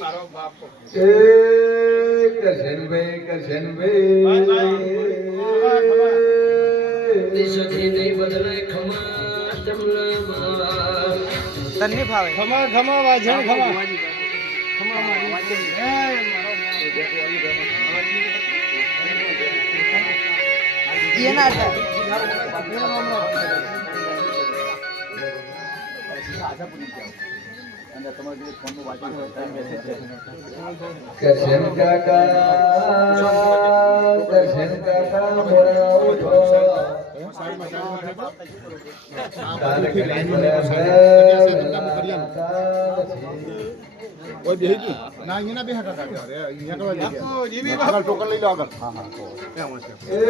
મારો બાપ એ કરશનભાઈ સખી નહીં બદલાય ખમા જમલા તને ભાવે ખમા ખમા વાજણ ખમા ખમા એના કરશન કાકા મોરા ઉઠો કાલ કરી ઓય બેહી ગઈ ના અહીંયા બેહા કાકા રે અહીંયા કરવા દે જીબી આગળ ટોકન લઈ લો આગળ હા હા તો ત્યાં છે એ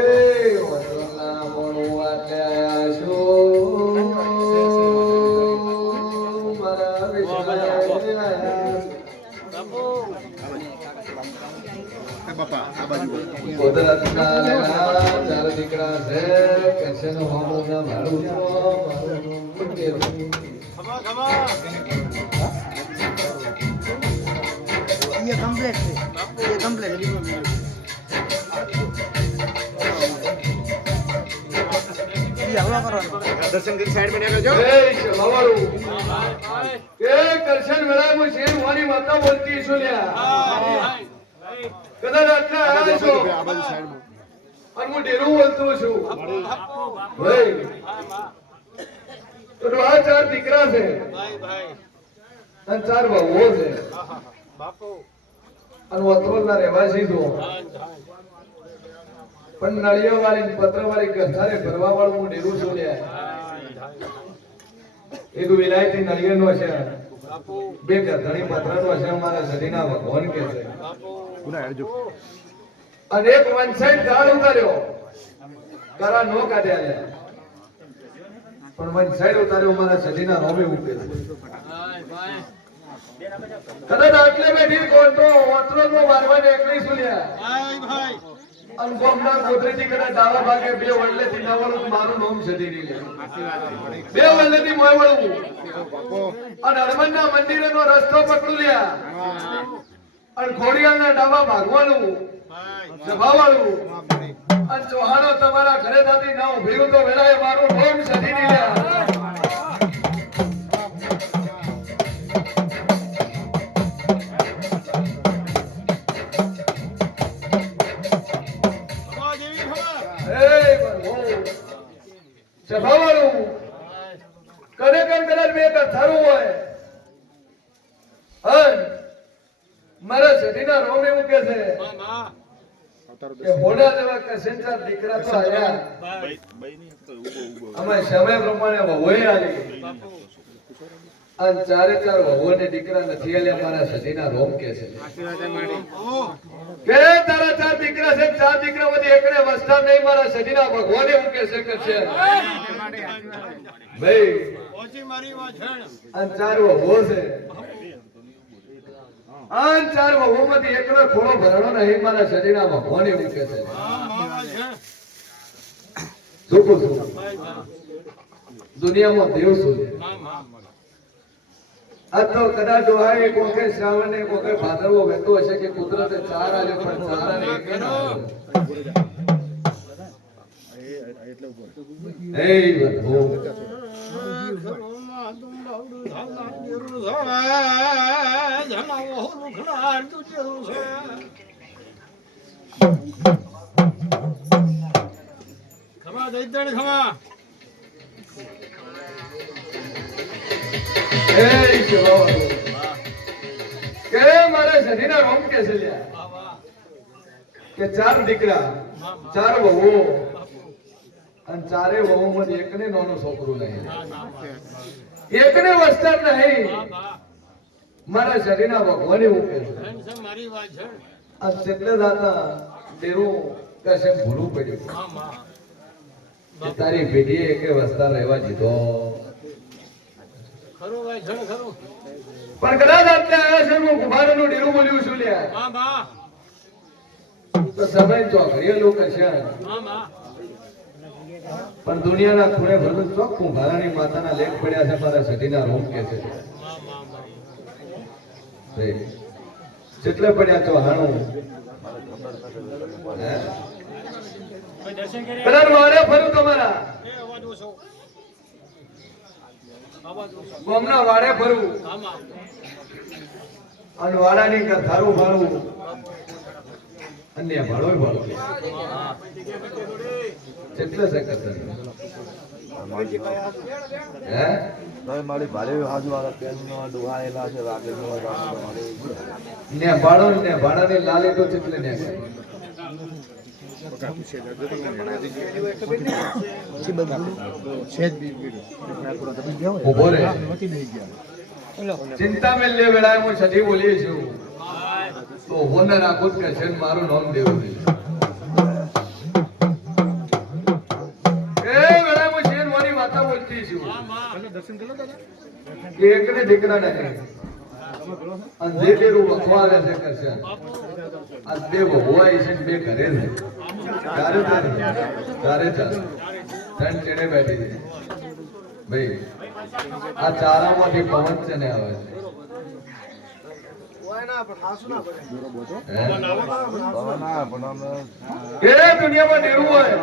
વસના મોણવા આયા છો મારા બાપા આ બાજુ કુદરતના લેલા ચાર દીકરા છે કરશન હોમના મારું ખમા ખમા ये कंप्लीट है ये कंप्लीट ये हवा करो દર્શન કરી સાઈડ માં નીકળજો એ શવાવાળું એ કરશન મેળામાં છે મારી માતા બોલતી છો લ્યા કદાચ આટલા આયા છો આ બાજુ સાઈડ માં અને હું ડેરું બોલતો છું ભાઈ તો આ ચાર દીકરા છે ભાઈ અને ચાર વહુઓ છે બાપુ અને વતરોલના રહેવાસી છો પણ નળિયા વાળી પત્ર વાળી ગંધારે ભરવા વાળું હું ડેરું છું લ્યા એક વિલાયતી નળિયા નો છે બે ગંધાણી પત્ર નો છે અમારા સદીના ભગવાન કે છે ગુના હેડજો અને એક વનસાઈડ ઝાડ ઉતાર્યો કરા નો કાઢ્યા લ્યા પણ વનસાઈડ ઉતાર્યો મારા સદીના રોમે ઉકેલ કદાચ આટલે બેઠી કોણ તો વતરોલનો મારવાને એકલી સુલ્યા ભાઈ અને ગોમના કોથળીથી કદાચ ડાવા ભાગે બે વલ્લેથી નવળું મારું નામ સદીની લે બે વલ્લેથી મોય વળવું અને હનુમાનના મંદિરનો રસ્તો પકડું લ્યા અને ખોડિયાલના ડાવા ભાગવાનું સભાવાળું અને ચૌહાણો તમારા ઘરે દાદી ના ઉભી તો વેળાએ મારું નામ સદીની લ્યા સભાવાળું કદાચ બે કથારું હોય મારા સદીના રોમ એવું કે છે કે હોડા જેવા કસેન્ચા દીકરા તો આયા અમે સમય પ્રમાણે વહુએ આલી અને ચારે ચાર વહુઓને દીકરા નથી આલ્યા મારા સદીના રોમ કે છે કે તારા ચાર દીકરા છે ચાર દીકરા માંથી એકને વસતા નહીં મારા સદીના ભગવાને એવું કે છે ભાઈ ઓછી મારી વાછણ અને ચાર વહુઓ છે અને ચાર વહુઓમાંથી એકનો ખોળો ભરણો નહીં મારા સદીના ભગવાને એવું કે છે જોકો છો દુનિયામાં દેવ શું છે આ તો કદાચ ડોહાએ કોકે શ્રાવણે કોકે ભાદરવો વહેતો હશે કે કુદરતે ચાર આલ્યો પણ ચારાને એક ન આલ્યો એ વધુ ખમા દૈતણ ખમા એ શિવાવાળો કે મારા સદીના રોમ કે છે લ્યા કે ચાર દીકરા ચાર વહુઓ અને ચારે વહુમાંથી એકને નાનો છોકરો નહીં એકને વસ્તર નહીં મારા શરીરના ભગવાને એવું કે છે મારી વાછણ આ એટલે દાતા તેરું કશે ભૂલું પડ્યું કે તારી પેઢીએ એકે વસ્તા રહેવા દીધો ખરું વાછણ ખરું પણ કદાચ આટલે આવ્યા છે હું કુમારનું ડેરું બોલ્યું છું લ્યા તો સમય ચોકડીએ લોકો છે પણ દુનિયાના ખૂણે ભરતું ચોક કુંભારાની માતાના લેખ પડ્યા છે મારા સતીના રોમ કે છે જેટલે પડ્યા તો હાણું હે? કદાચ વાડે ફરું તમારા એ અવાજ ઓછો અવાજ ઓછો ગામના વાડે ફરું આમાં અને વાડાની થારું મારું અન્ય ભાડો ભાડો કેટલે સેકન્ડ હે મારી ભારે હાજુ વાળા પેનનો ડુહાયેલા છે રાગેનો ને ભાડો ને ભાડાની લાલે તો કેટલે ને ઉભો રે ચિંતા મેં લે વેળાએ હું છઠ્ઠી બોલીએ છું તો હોને રાખો જ કે છે ને મારું નામ દેવું છે એ વેળાએ હું શેર મારી વાતા બોલતી છું કે એકને દીકરા નથી અને જે બેરું વખવાડે છે કરશે આ બે ભગવાઈ છે ને બે ઘરે છે તારે ત્રણ ચેડે બેઠી છે ભાઈ આ ચારામાંથી પવન છે ને આવે છે એ દુનિયામાં દેવું હોય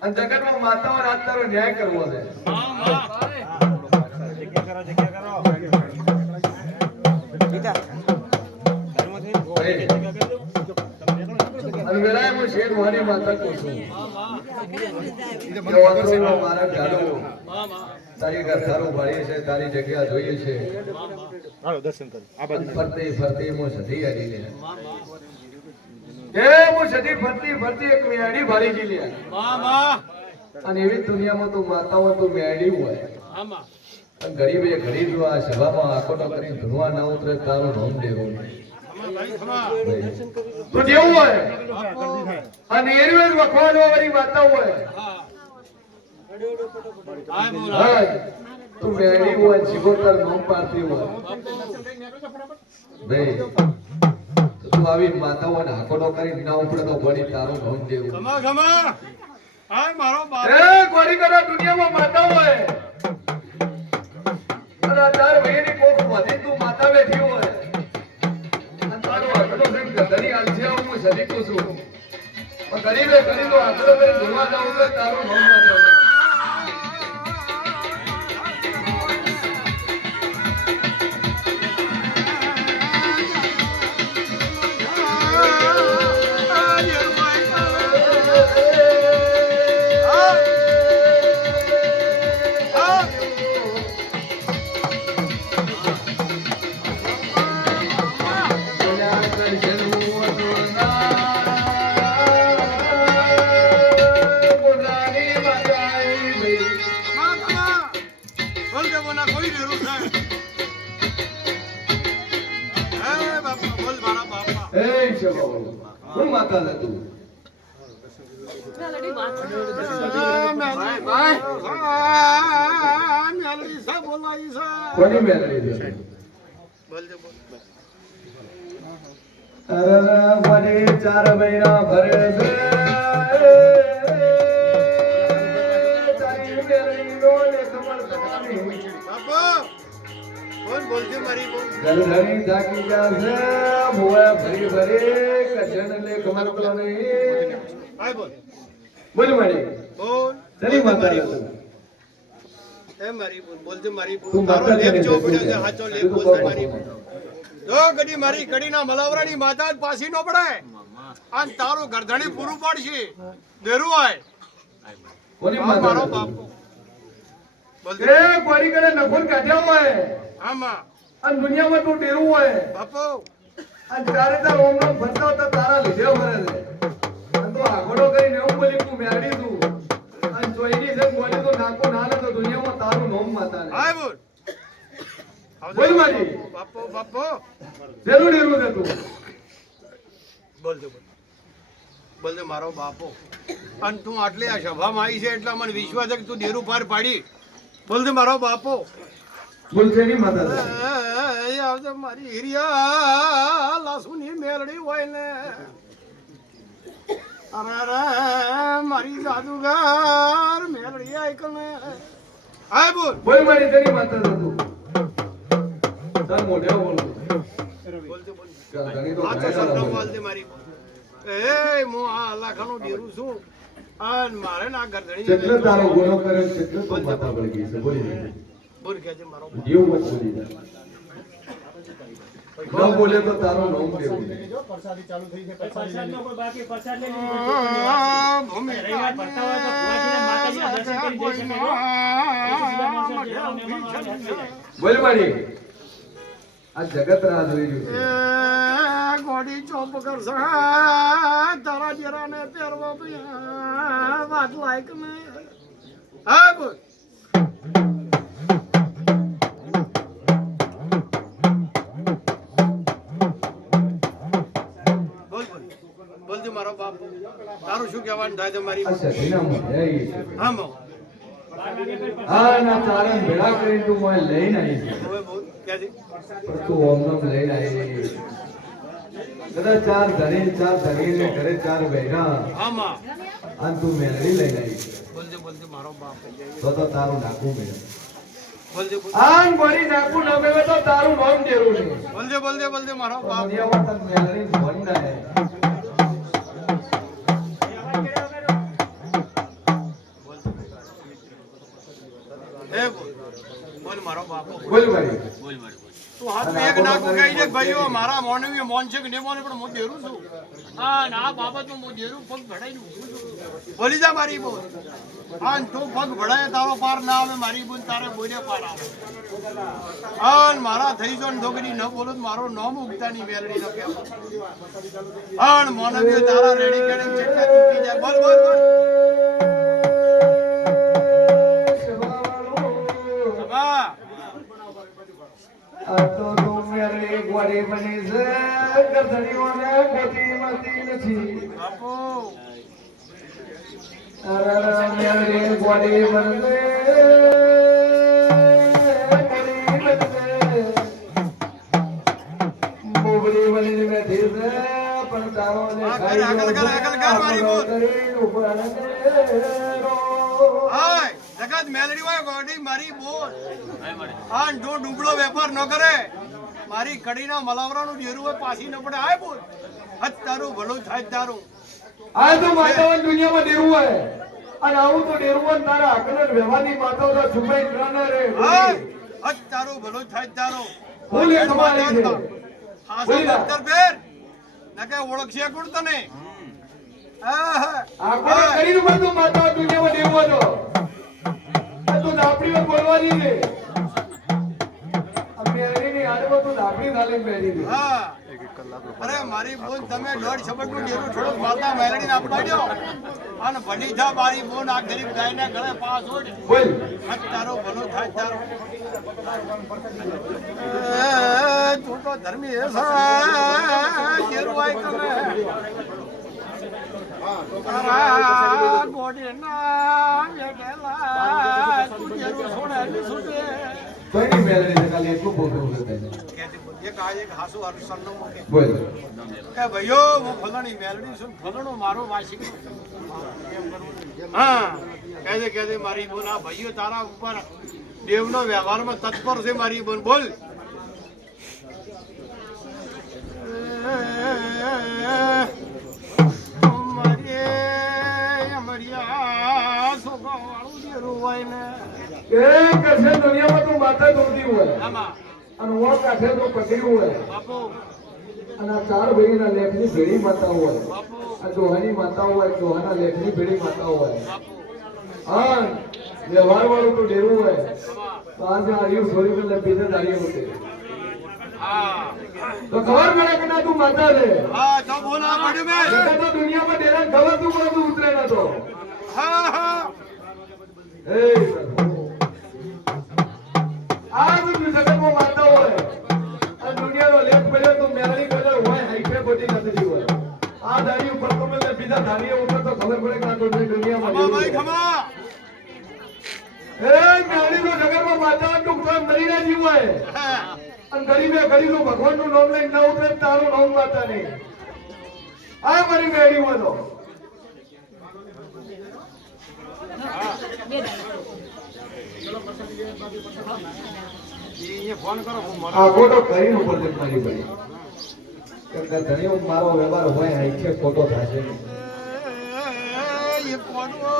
અને જગતમાં માતાઓ રાસ્તારો ન્યાય કરવો છે અને વેળાએ હું શેર મારી માતા કહું છું મારા જાડો તારી ઘર સારું ભાળીએ છે તારી જગ્યા જોઈએ છે ફરતી ફરતી હું સધી હારી લે એ હું સધી ફરતી ફરતી એક મેડી ભાળી ગઈ લે અને એવી દુનિયામાં તો માતાઓ તો મેડી હોય આમાં અને ગરીબે ગરીબ જો આ સભામાં આકોટો કરીને ધૂણવા ના ઉતરે તારું નામ દેવું તો જેવું હોય અને એવી વખવાડો વાળી વાર્તા હોય હા તું મેળી હોય જીવોતર નામ પાડતી હોય ભાઈ તું આવી માતાઓને આકોટો કરીને ના ઉપડે તો વળી તારું નામ દેવું ખમા ખમા આ મારો બાપ એ ગોળી કરા દુનિયામાં માતા હોય અને તાર ભાઈની કોક વધી તું માતા બેઠી હોય અને તારો આકડો છે ગધરી હાલ છે હું સદી કહું છું પણ ગરીબે ગરીબો આકડો કરીને ધોવા જાઉં તો તારું નામ માતા હું માતા હતું કોની મેળવી છે અરે મને ચાર મહિના ભરે છે તારી મેળવી નો ને કમળ તમારી બાપા કોણ બોલશે મારી બોલ ગલધણી થાકી જાશે મોયા ભરી ભરી કજણ લે કમર તો નહીં આય બોલ બોલ મારી બોલ તરી માતા હતું એ મારી બોલ બોલજે મારી બોલ તું તારો માતા લેપ તરી ચોપડ્યો છે હતી. હાચો લેપ તું બોલજે કહો. મારી બોલ જો કદી મારી કડીના મલાવરાની માતા જ પાછી નો પડે અને તારું ગરધણી પૂરું પાડશે દેરું હોય કોની આ માતા મારો હતું? બાપ બોલજે એ કોરી કરે નખોન કાઢ્યા હોય આમાં અને દુનિયામાં તું ડેરું હોય બાપો અને તારે તાર ઓમ નામ ફરતા હતા તારા લીધે ફરે છે અને તું આગળો કરીને એવું બોલી તું મેળી તું અને જોઈની છે બોલી તો નાખો ના લે તો દુનિયામાં તારું નામ માતા ને આય બોલ બોલ મારી બાપો બાપો પેલું ડેરું છે તું બોલજે બોલ બોલજે મારો બાપો અને તું આટલી આ સભામાં આવી છે એટલે મને વિશ્વાસ છે કે તું દેરું પાર પાડી બોલજે મારો બાપો બોલ છે ની માતા છે એ આવજે મારી હિરિયા લાસુની મેલડી હોય ને અરે અરે મારી જાદુગર મેલડી આઈ કને આય બોલ બોલ મારી તેની માતા છે તું તાર મોઢે બોલ બોલજે ધણી તો આ તો ઘણા સરનામું બધા આલ દે મારી એ હું આ લાખાનું ડેરું છું અને મારે ના ગરદણી કેટલો તારો ગુનો કર્યો છે, કેટલો તું માતા પડી ગઈ છે બોલી દે. બોલ કે છે મારો જીવ મત બોલી દે. ન બોલે તો તારો નામ દેવું નહીં. જો પ્રસાદી ચાલુ થઈ છે પ્રસાદી લઈ લો. બોલ મારી આ જગત રાહ જોઈ રહ્યું છે. ગોડી ચોપ કરશે તારા જેરાને પહેરવા વાત લાયક નહીં હા બોલ બોલ બોલ બોલજે મારો બાપ તારું શું કહેવાનું થાય છે મારી આ સતીના મોઢે આવી છે. હા મો હા ના તારા ભેળા કરીને તું મને લઈને આવી છે. હવે બોલ કે છે પણ તું ઓમનોમ લઈને આવી. કદાચ ચાર ધણીને ઘરે ચાર બહેના હા માં અને તું મેળવી લઈને આવી છે. બોલજે બોલજે મારો બાપ તો તારું નાખું મેળ. બોલજે બોલ આન ગોળી નાખું ન મેળવે તો તારું નામ દેવું નહીં. બોલજે મારો બાપ દુનિયામાં તને મેળવી ભણ ના હે. એ બોલ બોલ મારો બાપ બોલ ભાઈ. તું હાથ એક નાખું કહી દે ભાઈઓ મારા મોનવી મોન છે કે નહીં મોને પણ હું દેરું છું હા ના બાબતમાં હું દેરું પગ ભડાઈને ઊભું છું બોલી જા મારી બોલ હા ને તું પગ ભડાય તારો પાર ના આવે મારી બોલ તારે બોલે પાર આવે હા ને મારા થઈ જો ને છોકરી ન બોલો તો મારો નામ ઉગતાની મેલડી ન કહેવાય હા ને મોનવીઓ તારા રેડી કેડી ચેટલા તૂટી જાય બોલ બોલ બોલ બાબા આ તો તું મેળવી ગોળી બની છે. ગધડીઓને ગોતી મળતી નથી. બાપુ અરે મેળવી ગોળી બનશે. બોબડી બનીને બેઠી છે પણ તારો ને ખાઈ આગળ કર મારી બોલ હાય જગત મેલડી હોય ગોડી મારી બોલ હા જો ડુંગળો વેપાર ન કરે મારી કડીના મલાવરાનું ડેરું હોય પાછી ન પડે હાય બોલ હજ તારું ભલું થાય તારું આ તો માતાઓની દુનિયામાં દેવું હોય અને આવું તો દેવું હોય ને તારા આગળ વ્યવહારની માતાઓ તો છુપાઈ ન રહે. હા હજ તારું ભલું થાય તારું બોલ એ તમારી છે. હાસો ડોક્ટર બેર નકે ઓળખશે કોણ તને આપણે કરીને બધું માતાઓ દુનિયામાં દેવું હતો. આ તો દાપડી વાત બોલવાની છે. આ મેળવીની આડમાં તો દાપડી નાલીને બેઠી છે. હા અરે મારી બોન તમે દોઢ શબકનું ડેરું થોડુંક માતા મેલડીને આપવા દો અને ભલી થા મારી બોન આ ગરીબ ગાયને ગળે પાસ હોય બોલ તારો ભલો થાય તારો તું તો ધર્મી કેરું આય તમે તારા ગોડીના વેડેલા તું કેરું છોડે ની છૂટે કોઈની મેળવી છે ખાલી એટલું બોલવું છે તને. એક આ એક હાસુ સરનો મૂકે બોલ કે ભાઈઓ હું ફલાણી મેલડી છું ફલાણો મારો વાસિક હા કહે છે મારી બોન આ ભાઈઓ તારા ઉપર દેવનો વ્યવહારમાં તત્પર છે મારી બોન બોલ કશે દુનિયામાં તું માતા દોડતી હોય આમાં અને ઓ કાઠે તો પકડ્યું હોય બાપુ અને આ ચાર ભાઈના લેખની ભેડી માતા હોય બાપુ આ દોહાની માતા હોય દોહાના લેખની ભેડી માતા હોય બાપુ હા વ્યવહાર વાળું તો દેવું હોય આમાં તો આજે આર્યું છોડી પેલા બીજા દાડીએ ઉઠે હા તો ખબર પડે કે ના તું માતા છે હા તો બોલ આ પડ્યું મેં એટલે તો દુનિયામાં ડેરા ખબર તું પણ તું ઉતરે નતો હા હા એ આ બધું જગતમાં માતા હોય આ દુનિયાનો લેખ પડ્યો તો મેળવી કલર હોય હાઈફે બધી નથી હોય આ દાડી ઉપર તો મેં બીજા દાડીએ ઉપર તો ખબર પડે કે આ તો દુનિયામાં ખમા ભાઈ ખમા એ મેળવી તો જગતમાં માતા તું કોઈ મરી ના જીવ હોય હા અને ગરીબે ગરીબ ભગવાનનું નામ લઈને ના ઉતરે તારું નામ માતા નહીં આ મારી મેળી હોય તો ફોન કરો આ ફોટો કરીને ઉપર છે મારી ભાઈ કે ધણીઓ મારો વ્યવહાર હોય આખે ખોટો થશે નહીં. એ કોડો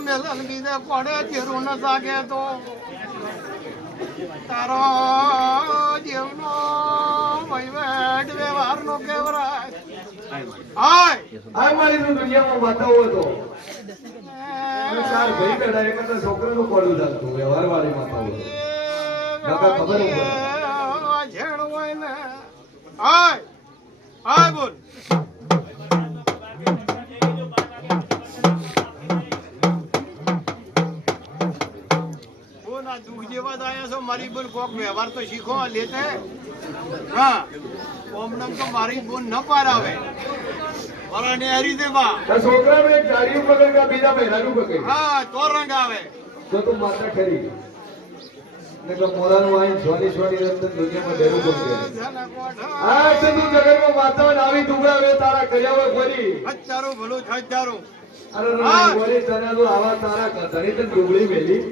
મેલન બીજે કોડે તેરું ન જાગે તો તારો જીવનો વહીવટ વ્યવહારનો કેવરાય હાય આ મારી તો દુનિયામાં માતાઓ હતો અને ચાર ભાઈ બેઠા એક હતા છોકરાનું કોડું ચાલતું વ્યવહાર વાળી માતાઓ નકર ખબર પડે ઝેડ હોય ને હાય હાય બોલ બોલ આ દુઃખ જેવા જ આયા છો મારી બોલ કોક વ્યવહાર તો શીખો લેતે હા ઓમનમ તો મારી બોલ ન પારાવે મારા ને હરી દે બા આ છોકરાને એક ગાડીઓ પકડ કે બીજા મહિનાનું પકડ હા તો રંગ આવે તો તું માતા ખરી ને કે મોરાનું આઈ છોડી છોડી અંદર દુનિયામાં ડેરું પકડે આ તો તું જગતમાં માતાઓ આવી દુબળા વે તારા કર્યા હોય ફરી હજારો ભલું હજારો અરે રે વળી તને તો આવા તારા ધણી તો ડુબળી મેલી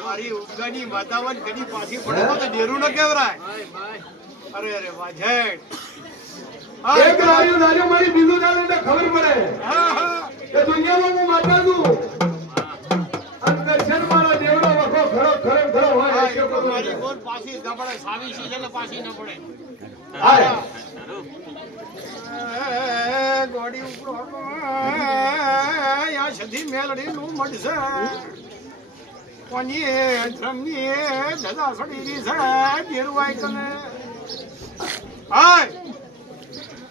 મારી ઉગવાની વાતાવરણ કદી પાછી પડે તો ડેરું ન કેવરાય અરે અરે વાજેડ એક લારીઓ મારી બીજું ચાલે એટલે ખબર પડે હા હા કે દુનિયામાં હું માતા છું અને દર્શન મારો દેવડો વખો ખરો હોય હા, એટલો એ તો બધો મારી છે. બોલ પાછી ન પડે સાવી છે એટલે પાછી ન પડે હાય. એ ગોડી ઉપરો યા સધી મેલડી નું મળશે કોની ધ્રમની ધજા સડી છે ગેરવાય કને હાય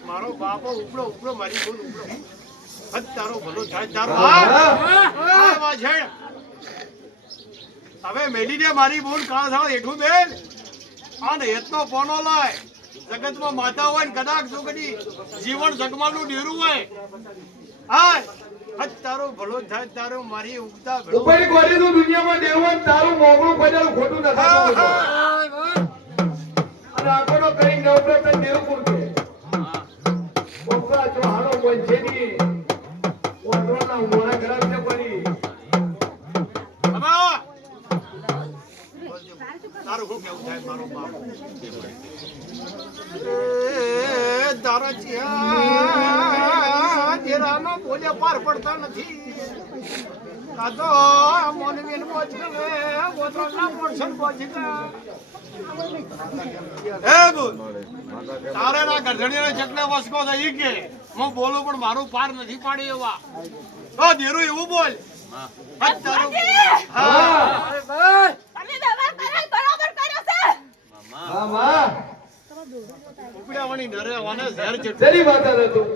મારો બાપો ઉપડો મારી બોલ ઉપડો હદ તારો ભલો થાય તારો હા વાછેડ હવે મેલી દે મારી બોલ કાં થાવ એઠું બેન અને એતનો પોનો લાય જગતમાં માતા હોય ને કદાચ જો કદી જીવન જગમાનું ડેરું હોય હાય હદ તારો ભલો થાય તારો મારી ઉગતા ભલો ઉપર ગોળી નું દુનિયામાં દેવું તારું મોગળું બજારું ખોટું નથી અને આખોનો કરી નવરે તને દેવું પૂરશે ઓપરા ચોહાણો વંશેની ઓટરોના મોણા ખરાબ છે પડી બાબા તારું શું કેવું થાય મારો બાપ તારા ચિયા તેરાનો બોલે પાર પડતા નથી આ તો મોનવીન પહોંચી ગોત્રના પોર્શન પહોંચી ગયા હે બોલ તારે ના ગરધણીને ચકલે વસકો થઈ કે હું બોલું પણ મારું પાર નથી પાડી એવા તો દેરું એવું બોલ હા તારું હા તમે વ્યવહાર કરાય બરાબર કર્યો છે હા માં ઉપડ્યાવાળી ડરે વાને ઝેર ચડતું તેરી વાત આવે તું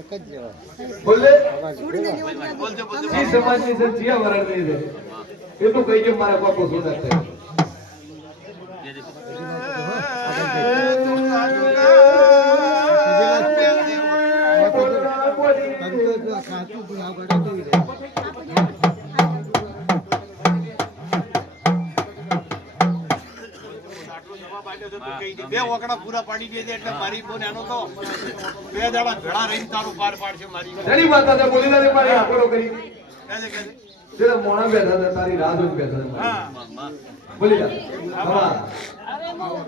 એક જ લેવા બોલે બોલજે બોલજે જી સમાજની સંચિયા વરણ દઈ દે એટલું કહી કે મારા બાપુ શું થાય કાચું ગુલાબ ગાડા કેવી રહે બે ઓકડા પૂરા પાડી દે એટલે મારી બોન એનો તો બે દાડા ભેળા રહીને તારું પાર પાડશે મારી તેરી માતા તે બોલી ના મારી આખરો કરી કહેજે કહેજે તેરા મોણા બેઠા હતા તારી રાહ જોઈને બેઠા હતા હા બોલી જા હા અરે મો 40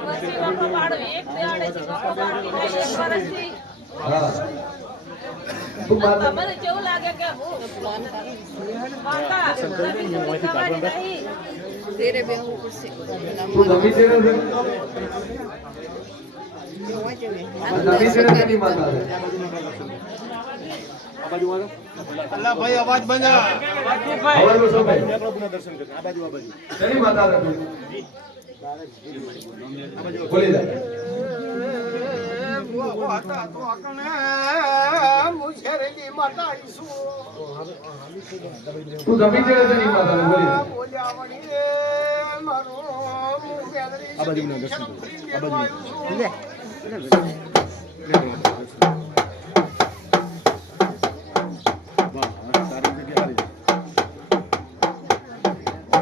વર્ષથી બાપો પાડો એક દેવાડે છે બાપો પાડી એક વર્ષથી હા તું માતા તમને કેવું લાગે કે હું કાકા તમે તમારી નહીં તેરે બેહવું પડશે તું નવી છે ને નવી છે ને તેની માતા છે અલ્લા ભાઈ અવાજ બંધ હવાલો સો ભાઈ તેની માતા છે તું બોલી જા હતા તો આકણે મુશેરલી માતાઈસુ તું નવી છે ને તેની માતા છે બોલી જા બોલ્યા વળી રે મારો મુવેદરી આ બાજુ ના દર્શન લે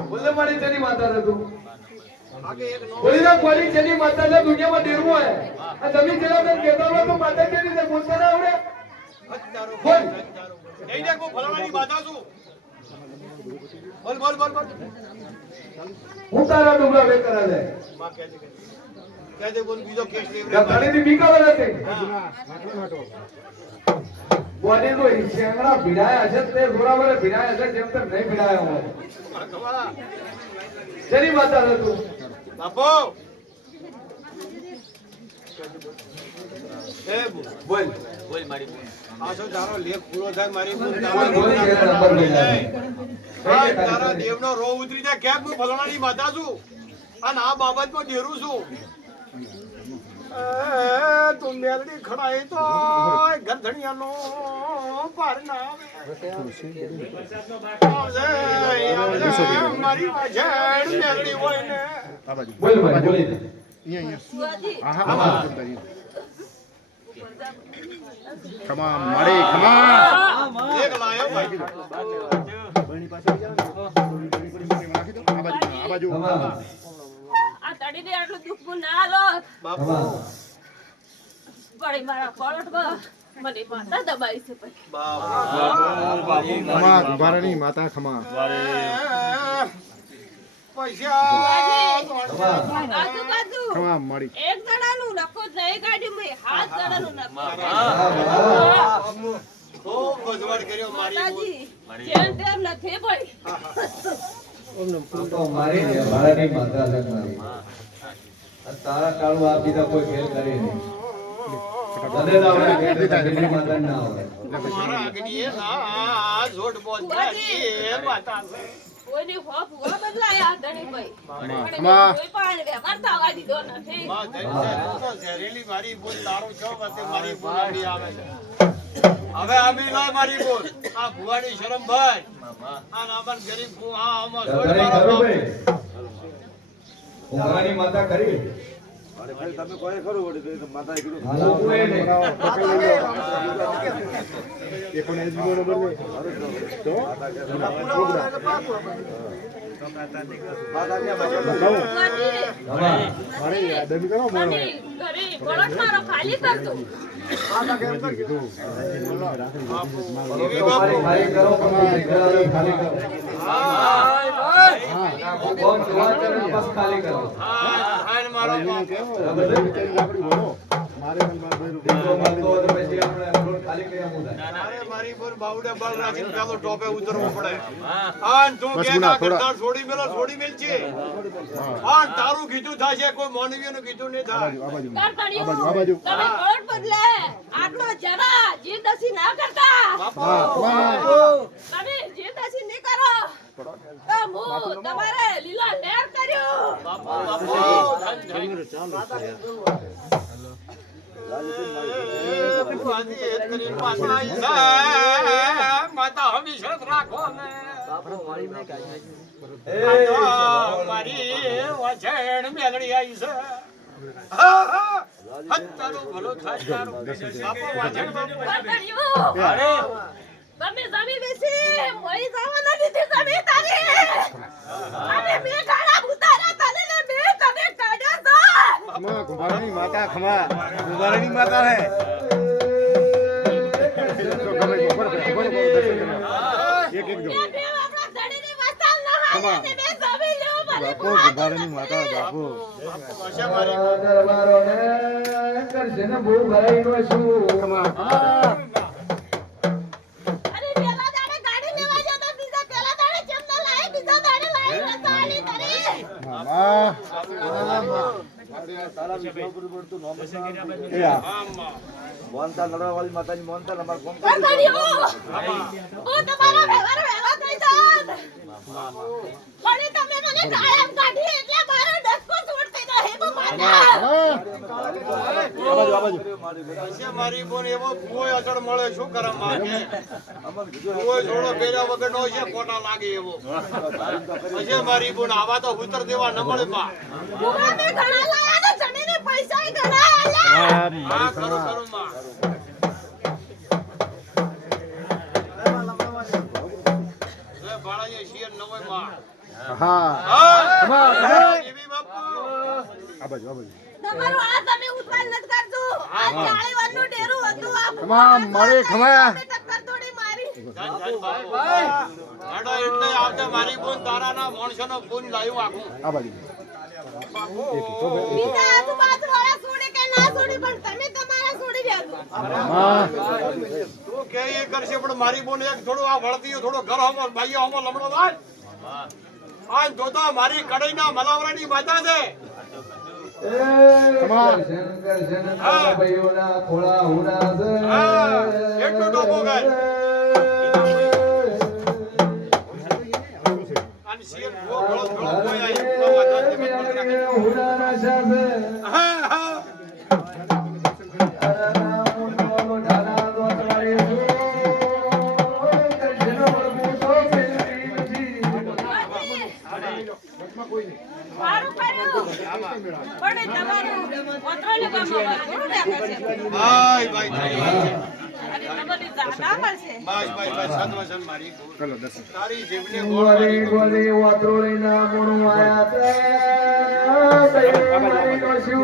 બોલે મારી તેની માતા છે તું આગે એક નો બોલી ના કોલી તેની માતા છે દુનિયામાં દેરું હોય આ જમીન જરા બેન કહેતા હોય તો માતા કેવી રીતે બોલતા ના આવડે બોલ નહીં દેખો ફલાણાની માતા છું બોલ બોલ બોલ બોલ હું તારા ડુબરા બે કરા દે માં કહેજે કહેજે કોઈ બીજો કેસ લેવડે ગધડીની બીકાવે નથી હા. બોડી તો શેંગડા ભીડાયા છે તે જોરાવરે ભીડાયા છે જેમ તેમ નહીં ભીડાયા હોય ભગવા. શેની માતા છે તું બાપો એ બોલ આ તો તારો લેખ પૂરો થાય મારી બોલ બોલ બોલ કે નંબર ભીડાય હા, તારા દેવનો રોહ ઉતરી જાય ક્યાંક હું ફલાણાની માતા છું અને આ બાબતમાં ડેરું છું તું મેલડી ખડાય તો ગંધણિયાનો પાર ના આવે મારી વાજણ મેલડી હોય ને બોલ ભાઈ બોલી દે સુવાજી. ખમા મારી ખમા એક લાયો ભાઈ આ બાજુ તમામ આ તડીને આટલું દુઃખ હું ના લો બાપુ તમામ પડી મારા કોલટમાં મને માતા દબાઈ છે પછી ખમા ગુંભારાની માતા ખમા પૈસા આજુબાજુ ખમા મારી એક જણાનું નખો નહીં કાઢ્યું મેં 7 જણાનું નખો ખૂબ ગજવાડ કર્યો મારી બોલ. માતાજી જેમ તેમ નથી પડી તો મારી ને ભારતની માતા છે મારી આ તારા કાળું આ બીજા કોઈ ખેલ કરી નહીં તને ના આવડે ખેલ તો તને માતા ના આવડે મારા અગ્નિએ ના જોડ બોલ એ માતા છે કોઈની હોપ હુવા બદલાયા ધણી ભાઈ પણ માં. કોઈ પણ વ્યવહાર થવા દીધો નથી માં ધન છે તું તો ઝેરીલી મારી બોલ તારું છો વતે મારી બોલ આવી આવે છે હવે આવી લો મારી બોલ આ ભુવાની શરમ ભાઈ આ નામન ગરીબ ભુ આ આમાં તો જોડ તને મારો ખરું બાપ. ભાઈ ઉંઘાની માતા ખરી હાલો કોઈ નહીં એકોને એસબી નો નંબર લે સુવાજી, તમામ મારે દમી કરો મને ઘરે બળદ મારો ખાલી કરજો કીધું તો મારી કરો પણ ખાલી કરો બોમ જોવા ચાલે બસ ખાલી કરો હા હાન મારો બાપ. આપડી બોલો મારે પણ માર ભાઈ દીકરો મળતો હોય તો પછી આપણે અખરોટ ખાલી કર્યા મુદા અરે મારી બોલ બાવડે બળ રાખીને પેલો ટોપે ઉતરવું પડે આન તું બસ કે ગુના, આ કરતાર છોડી મેલ છે આન તારું કીધું થાશે કોઈ માનવીઓનું કીધું નહીં થાય આ બાજુ કરતાળીઓ, આ બાજુ તમે બળદ બદલે આટલો જરા જીદસી ના કરતા તમે જીદસી નહીં કરો તો હું તમારે લીલા નેર કર્યું બાપુ બાપુ ધન ભુવાજી એક કરીને માતા આઈ છે. માતા હંમેશા જ રાખો ને આ તો મારી વચન મેલડી આઈ છે હા, હા. હદ તારું ભલું થાય તારું. બાપુ વચન બાપુ. કરતાળીઓ, અરે તમે જમી બેસી મોઈ જવાના દીધી જમી તારી અને મેં ગાડા ઉતાર્યા તને ને મેં તને કાઢ્યા છો ખમા ગુંભારાની માતા ખમા ગુંભારાની માતા હે એક એક જો મેં બે આપણા ધણીની વસ્તાલ ન હાલે ને મેં જમી લ્યો મને બાપુ ગુંભારાની માતા બાપુ વચન મારી દરબારો ને કરશે ને બહુ ભરાઈ નો શું ખમા અરે પેલા દાડે ગાડી લેવા જતો બીજા પેલા દાડે કેમ ન લાય બીજા દાડે લાય રસાળી કરી મામા એ આ કરતાળીઓ, હું તમારો વ્યવહાર વહેલો થઈ જાત પણ તમે મને કાયમ કાઢી એટલે મારો ડસ્કો છોડતી નહીં હું માતા આ બાજુ વચન મારી બોન એવો કોઈ અચળ મળે શું કરે માગે કોઈ જોડો પહેર્યા વગર નો છે ખોટા લાગે એવો પછી મારી બોન આવા તો ઉતર દેવા ન મળે માં ભૂવા મેં ઘણા લાયા ને જમીને પૈસા ઘણા આલ્યા હા ખરું ખરું માં લે બાળાએ શિયર ન હોય માં હા હા એવી બાપુ આ બાજુ તમારું આ તમે ઉત્પાદન નથી કરજો આ 40 વર્ષનું ડેરું હતું આ ખમા મારી ખમા ટક્કર તોડી મારી એટલે આવતે મારી બોન તારાના માણસોનો ફોન લાવ્યો આખું આ બાજુ બીજા આજુબાજુવાળા છોડે કે ના છોડે પણ તમે તમારા છોડી દેજો. તું કે એ કરશે પણ મારી બોન એક થોડું આ વળતી થોડો ઘર હમો ભાઈઓ હમો લમડો લાલ આ જોતા મારી કડાઈના મલાવરાની માતા છે તારા ભાઈઓના ખોળા હુડા છે. એટલું ટોપો ગાય અને શેર ગોળો હુડાના શાસે. હા હા સારું કર્યું. પણ તમારું ઓતરોલી ગામમાં ઘણું દેખાશે. ભાઈ ભાઈ અને તમારી જાના મળશે. બસ સદવસન મારી તારી જીવને ગોળી ગોળી વાતરોળીના મોણું આયા તે. દૈવનો શું?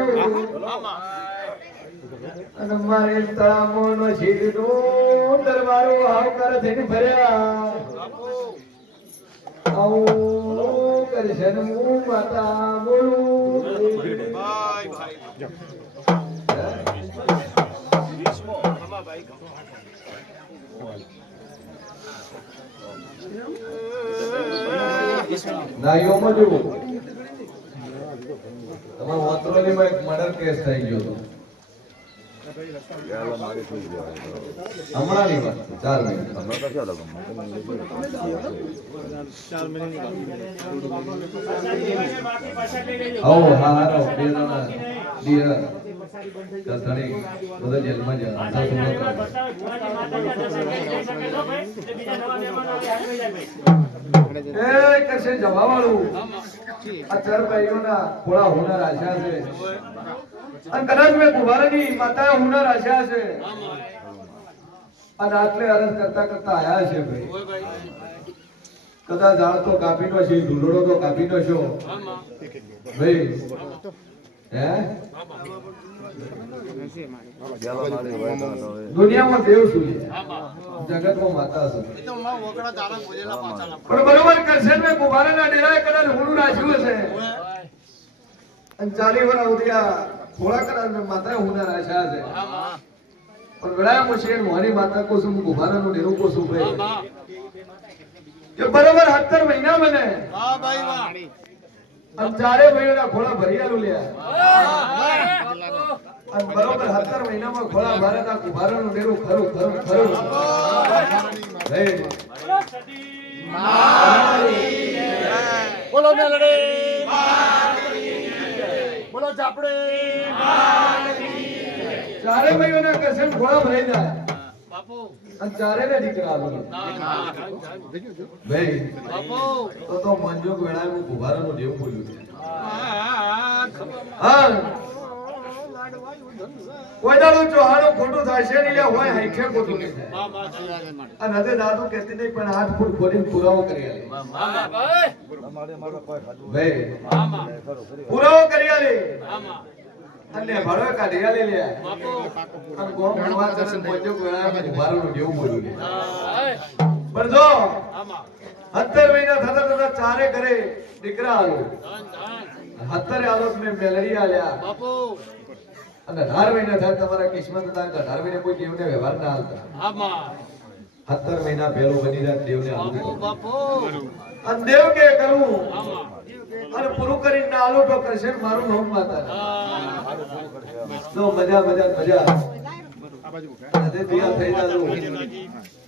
આમાં અને મારે તળામોનો શીરનો દરબારો આવકાર થઈને ભર્યા. આવું કરશન હું માતા બોલું. ભાઈ ભાઈ આમાં ભાઈ નાઈઓમાં જુઓ તમારા વાતરોલીમાં એક મર્ડર કેસ થઈ ગયો હતો. હમણાંની વાત 4 મિનિટ. આવો હારો બે જણા દિયર કસણી બધા જેલમાં ગયા. એ કશે જવા વાળું આ 4 ભાઈઓના થોડા હુનર આશા છે અને કદાચ મેં કુંભારની માતા હુનર આશા છે અને આટલે અરજ કરતા કરતા આયા છે ભાઈ. કદાચ ઝાડ તો કાપી નો છે, ઢૂંઢોડો તો કાપી નો છો ભાઈ. હે દુનિયામાં દેવ શું છે, જગતમાં માતા શું? એ તો માં ઓકડા તારા બોલેલા પાછાના પણ બરોબર કરશે મેં કુંભારના ડેરાએ કદાચ હુનું નાખ્યું હશે અને 40 વર્ષ ઉદ્યા થોડા કદાચ મેં માતાએ હુનર આશા છે પણ વેળા મુશે મોરી માતા કો શું કુંભારનું ડેરો કો શું ભાઈ કે બરોબર 17 મહિના બને વાહ ભાઈ વાહ અને 4 ભાઈઓના ખોળા ભરિયાલું લ્યા અને બરોબર 17 મહિનામાં ખોળા ભારતના કુંભારનું ડેરો ખરું ખરું ખરું ભાઈ. બોલો મેલડી બોલો ચાપડે 4 ભાઈઓના કસમ ખોળા ભરાઈ જાય બાપુ અને 4 ને દીકરા આવે ભાઈ. બાપુ તો મંજોગ વેળાએ હું કુંભારનું દેવ બોલ્યું છે. ખબર હા કોઈ દાડો ચોહાણું ખોટું થશે નહીં લે હોય હૈખે ખોટું નહીં થાય. વાહ વાહ અને હવે દાદુ કહેતી નહીં પણ 8 ફૂટ ખોલીને પુરાવો કરી આલે ભાઈ. પુરાવો કરી આલે અને ભડવે કાઢી આલે લે બાપુ અને ગોમ ભગવાન દર્શન મંજોગ વેળાએ કુંભારનું દેવ બોલ્યું છે. પણ જો આમાં 17 મહિના થતા થતા 4 ઘરે દીકરા આલો ધન ધન 17 આલોક મેં મેલડી આલ્યા બાપુ અને 18 મહિના થાય તમારા કિસ્મત હતા કે 18 મહિને કોઈ દેવને વ્યવહાર ના હાલતા. આમાં 17 મહિના પહેલો બની જાય દેવને બાપુ આલું બાપુ અને દેવ કે કરું આમાં અને પૂરું કરીને ના આલો તો કરશે મારું નામ માતા તો મજા મજા મજા આજે દિયા થઈ જાતું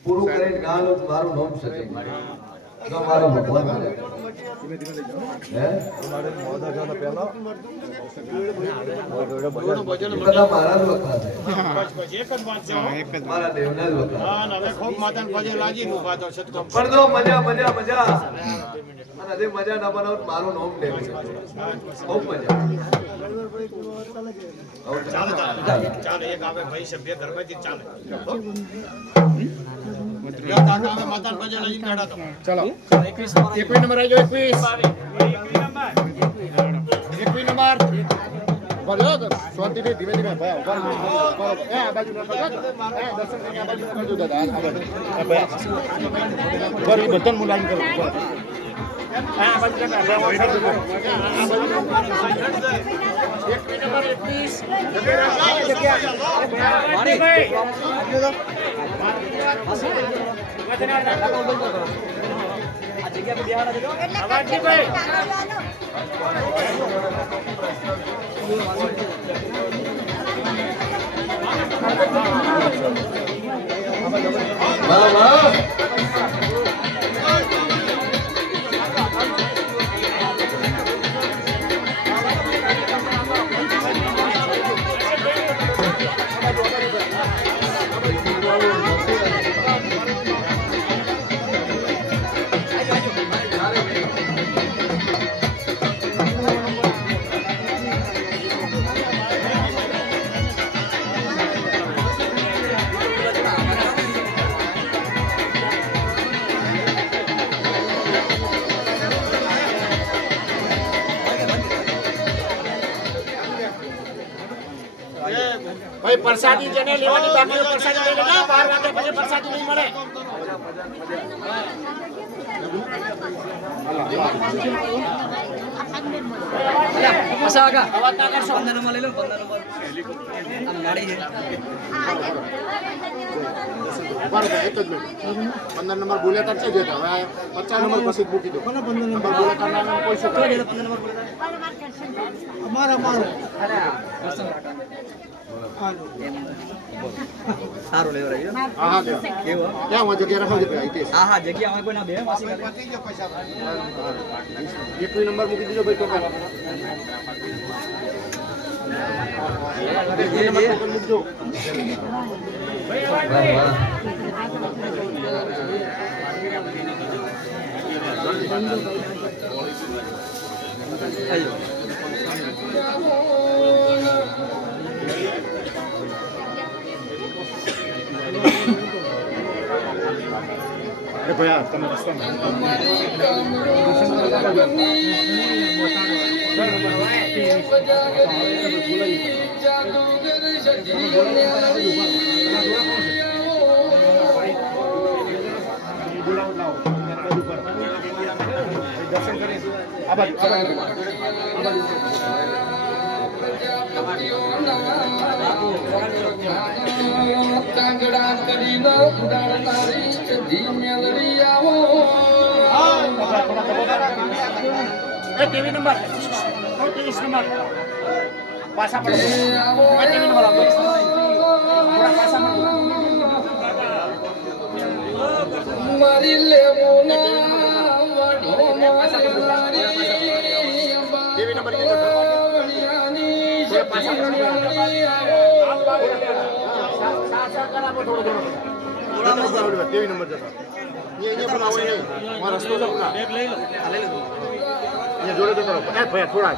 પૂરું કરીને ગાલો મારું નામ સચે તો મારો ભગવાન હે બધા મારા જ વખરા છે એક જ વાત છે મારા દેવના જ વખરા. હા ને હવે ખૂબ માતાને પગે લાગી નું વાતો છે તો પણ જો મજા મજા મજા અને આજે મજા ના બનાવ તો મારું નામ દેવ છે ખૂબ મજા. ચાલે ચાલો. ચાલે એક આવે ભાઈ સભ્ય ઘરમાંથી ચાલે યા કાકા હવે માતાને પગે લાગી બેઠા તો ચલો 21 નંબર આવી જાઓ 21 નંબર બોલો તો શાંતિથી ધીમે ધીમે ભાઈ ઉભા રહો. એ આ બાજુ ના કરજો. એ દર્શન કરીને આ બાજુ કરજો દાદા આ બાજુ. આ ભાઈ ઉભા રહી બધાને મુલાકાત કરો. વાહ વાહ ભાઈ પ્રસાદી જેને લેવાની બાકી હોય પ્રસાદી લઈ લેજો 12 વાગ્યા પછી પ્રસાદી નહીં મળે અવાજ ના કરશો 15 નંબર લઈ લો 15 નંબર આમ ગાડી છે બરાબર એક જ મિનિટ 15 નંબર બુલેટર છે જે હવે 50 નંબર પછી મૂકી દો 15 નંબર બુલેટર ના કોઈ શું 15 નંબર અમારો સારું લેવા રહ્યો હા હા કેવો ક્યાં વાંચો ક્યારે ખાવ જગ્યા આઈ હા હા જગ્યા અમે કોઈ ના બે માસી કરે એકવી નંબર મૂકી દીધો ભાઈ ટોકન ટોકન મૂકજો વાહ વાહ અરે ભાઈ તમે રસ્તામાં દર્શન કરી આ બાજુ કાંગડા કરીને ઉડાડનારી ચધી મેલરી આવો ટીવી નંબર 23 નંબર પાછા પડો ટીવી નંબર આપો થોડા પાછા મારી લેવો ટીવી નંબર કીધો પાછા થોડો ઘણો ટીવી નંબર જતો અહીંયા પણ આવો નહીં મારો રસ્તો છે અહીંયા જોડે જતો રહો ભાઈ થોડા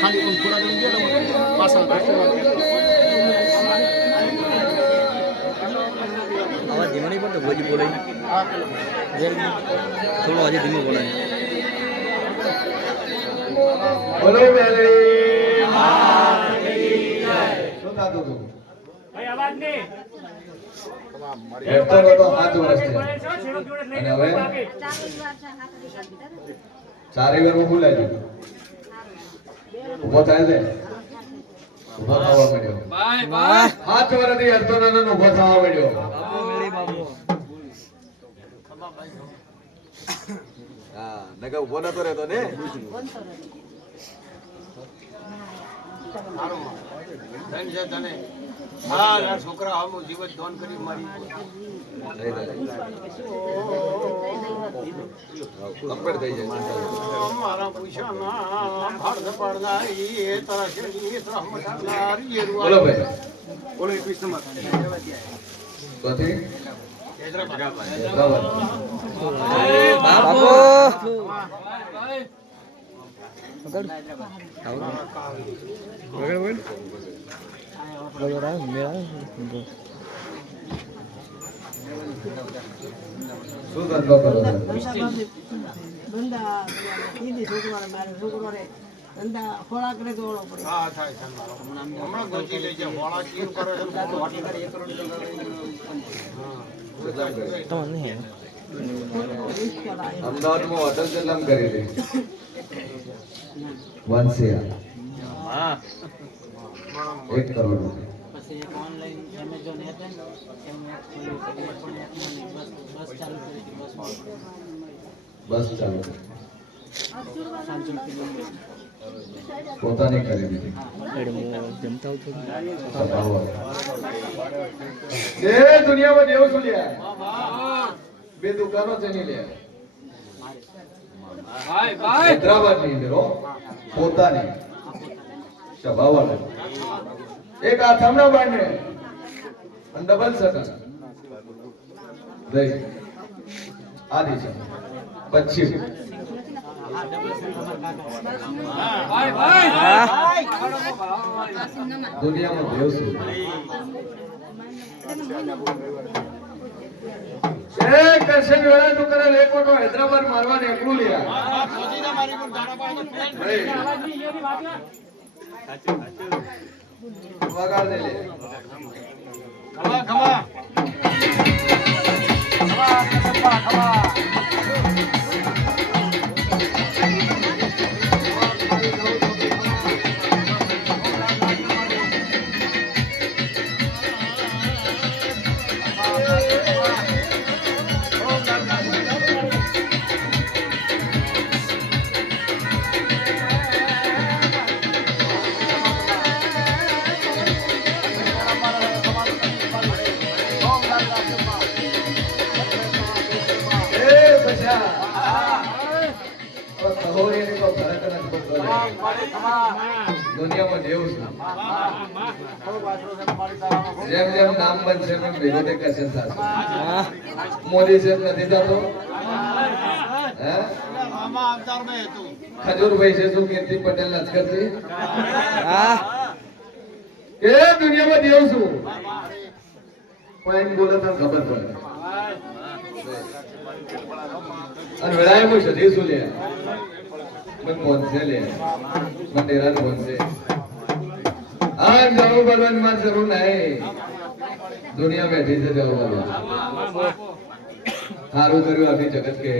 ખાલી થોડા જણ ગયા પાછળ આવાજ ધીમો નહીં પડતો ભોજી બોલાય થોડો આજે ધીમો બોલાય બોલો મેલડી શું થતું હતું હેઠતો નતો 5 વર્ષથી અને હવે 4 વાર બોલાય છે ઉભો થાય છે ઉભો થવા માંડ્યો બાય બાય 5 વર્ષથી હેઠતો નતો ઉભો થવા માંડ્યો હા નકા ઉભો નતો રહેતો ને છોકરા આવું જીવન દોન કરી મારી કમ્પ્લીટ થઈ જાય મારા પૂછાના ભાડ પડનારી એ તરસની શ્રમદારી બોલો ભાઈ બોલો 21 નંબર કોથી શું ધંધો કરો છો? હા થાય છે હમણાં ગોતી લેજે હોળા ચીર કરે છે અમદાવાદમાં હોટલ કેટલામ કરી દે વંશિયા 1 કરોડ રૂપિયા. પછી એક ઓનલાઈન એમેઝોન એપ છે એમાં ખોલ્યું છે એ પણ એપમાં બસ ચાલુ કરી હતી બસ ચાલુ સાંજુ કિલોમીટર પોતાની કરી દીધી. એ દુનિયામાં દેવ શું લ્યા? 2 દુકાનો છે ની લ્યા. હૈદરાબાદની અંદર હો, પોતાની સભાવાળા એક આથમના બાંધે અને ડબલ સટન દઈ આ દિશા પશ્ચિમ દુનિયામાં દેવ શું? એક કરશન વેળા તો કરે એક વખત હૈદરાબાદ મારવાને એકલું લ્યા. મારી પણ દાડા પાડે વગાડ દે લે. ખમા ખમા દુનિયામાં દેવ છે. જેમ જેમ નામ બનશે એમ ભેગો તે કરશે થશે. મોદી છે નથી થતો. હે મામા અવતાર में તું ખજૂરભાઈ છે શું કીર્તિ પટેલ લશ્કરથી એ દુનિયામાં દેવ છું પણ એમ બોલે તો ખબર પડે. અને વેળાએ સધી શું લે મન પહોંચે લે મન ડેરા પહોંચે આ જવું બોલવાની માં જરૂર નહીં. દુનિયા બેઠી છે જવું બોલવા. સારું કર્યું આખી જગત કે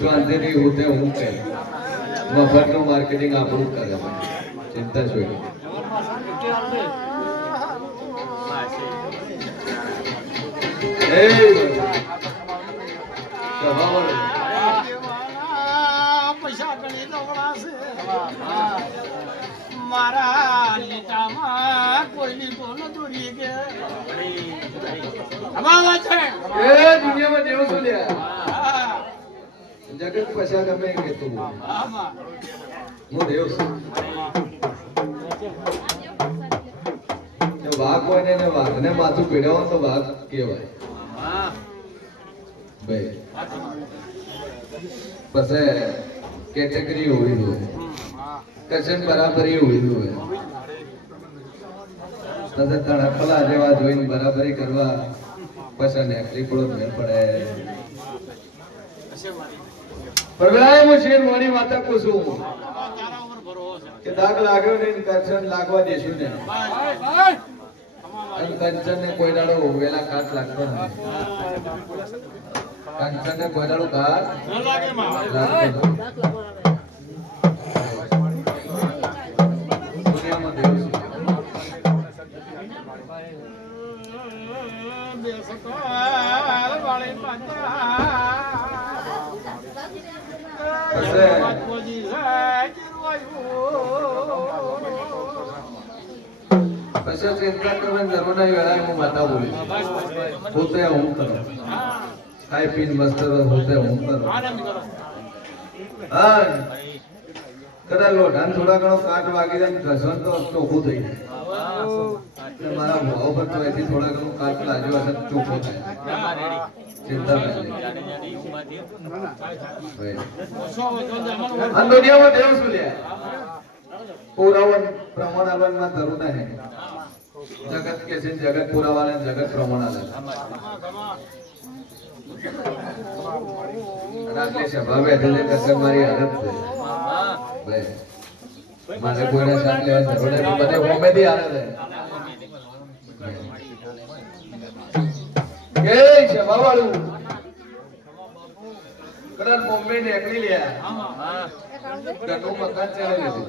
શાંતિથી હું તે હું કે મફતનું માર્કેટિંગ આપણું કરે છે. ચિંતા શું પૈસા ગણી દોડાશે મારા લીટામાં કોઈની તો ન દોરી કે અમારા છે એ દુનિયામાં જેવું શું લ્યા જગત પૈસા ગમે કે તું હું દેવ છું. વાઘ હોય ને વાઘને માથું પીડાવો તો વાઘ કેવાય ભાઈ. પછી કેટેગરી હોવી જોઈએ કશન બરાબરી હોવી જોઈએ. પછી તણખલા જેવા જોઈને બરાબરી કરવા પછી નેકલી પડો મેળ પડે. પ્રભલાય હું શેર મોની માતા પૂછું કે દાગ લાગ્યો ને કરશન લાગવા દેશું ને કંચન ને કોઈ દાડો વેલા કાટ લાગતો નથી. કંચન ને કોઈ દાડો કાટ ન લાગે માં લાગતો નથી. દુનિયામાં દેવ છે. બેસકાર વાળી પાતા બાપુજી પછી ચિંતા કરવાની જરૂર નહીં. વેળાએ હું માતા બોલી પોતે હું કરો ખાઈ પીને મસ્ત રહો પોતે હું કરો. હા કદાચ લોઢાને થોડા ઘણો કાટ વાગી જાય ને ઘસણ તો ચોખ્ખું થઈ જાય. મારા ભાવ પર તો એથી થોડા ઘણું કાટ લાગ્યો હશે ચોખ્ખો થાય. ચિંતા નહીં. અને દુનિયામાં દેવ શું લે પુરાવન પ્રમાણ આવવામાં જરૂર નહીં. જગત કે છે જગત પુરાવાને જગત પ્રમાણે રાત્રે સભા બેઠે કસર મારી હાલત છે ભાઈ મારે કોઈને સાથ લેવા જરૂર નથી બધે કોમેડી હાલત છે એ સભા વાળું કદાચ બોમ્બે નીકળી લ્યા ઘરનું મકાન ચાલે લીધું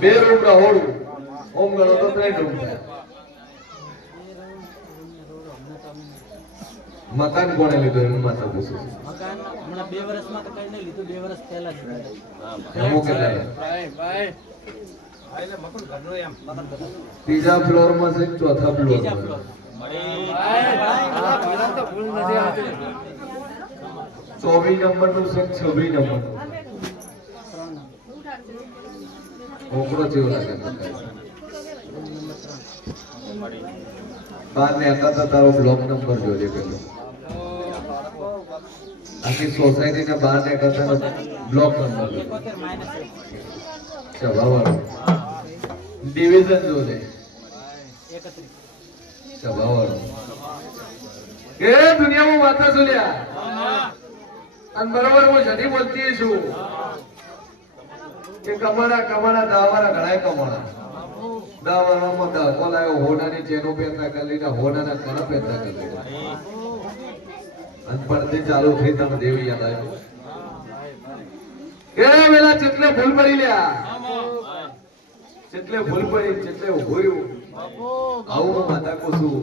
બે રૂમ રહોડું ઓમ ગણો તો 3 રૂમ થાય મકાન કોણે લીધું એનું માથા પૂછું મકાન હમણાં 2 વર્ષમાં તો કઈ નહીં લીધું 2 વર્ષ પહેલા જ લીધું. એમો કેટલા ત્રીજા ફ્લોર માં છે કે ચોથા ફ્લોર ત્રીજા માં ફ્લોર 24 નંબર નું છે 26 નંબર નું ઓકડો જેવો લાગે બાર ને એકાતા તારો બ્લોક નંબર જોજે પેલો આખી સોસાયટી ને બાર ને એકાતા બ્લોક નંબર સભાવાળો ડિવિઝન જોજે 31 સભાવાળો એ દુનિયામાં વાતા સુલ્યા અને બરોબર હું જડી બોલતી છું કે કમાણા દાવાના ઘણાય કમાણા દાવાનામાં દાખો લાયો હોડાની ચેનો પહેરતા કરી લીધા હોડાના કણા પહેરતા કરી લીધા અને પડતી ચાલુ થઈ તમે દેવી યાદ આવ્યો એ વેલા ચેટલે ભૂલ પડી લ્યા ચેટલે ભૂલ પડી ચેટલે હોયું આવું હું માતા કો છું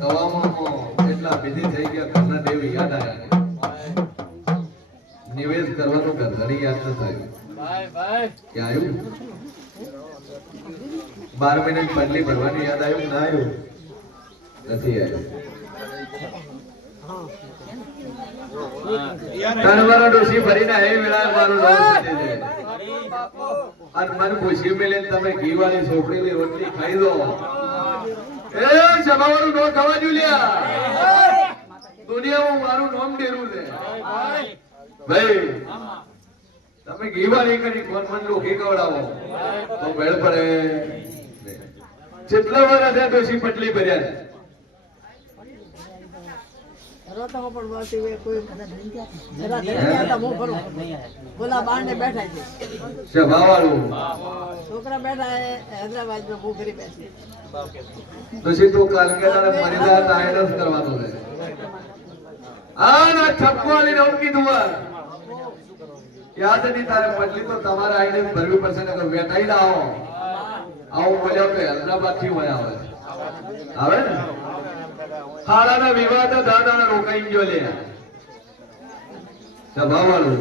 દવામાં એટલા વિધિ થઈ ગયા ઘરના દેવી યાદ આવ્યા નિવેશ કરવાનું ઘણી યાદ ન થાય કે આવ્યું 12 મિનિટ પડલી ભરવાની યાદ આવ્યું ના આવ્યું નથી આવ્યું તનવાળા ડોશી ભરીને આવી વેળા મારું નામ છે અને મન ખુશી મેલે તમે ઘી વાળી સોપડીની રોટલી ખાઈ દો એ સભાવાળું નો ખાવા જોલ્યા દુનિયામાં મારું નામ ડેરું છે ભાઈ તમે ઘી વાળી કરી કોણ મન લોખી કવડાવો તો મેળ પડે જેટલા વાર હતા ડોશી પટલી ભર્યા બોલા બાર ને બેઠા છે સભાવાળું છોકરા બેઠા હૈદરાબાદ માં હું ઘરે બેસી પછી તું કાલકેદાને મરીદા તાયરસ કરવાનો છે આ ના છપ્પાલી નામ કીધું યાદ નહીં તારે પટલી તો તમારે આઈને ભરવી પડશે ને વેટાઈ લાવો આવું બોલ્યો કે હૈદરાબાદ થી વયા આવે ને હાડાના વિવાદ દાદાના રોકાઈ ગયો લે સભાવાળું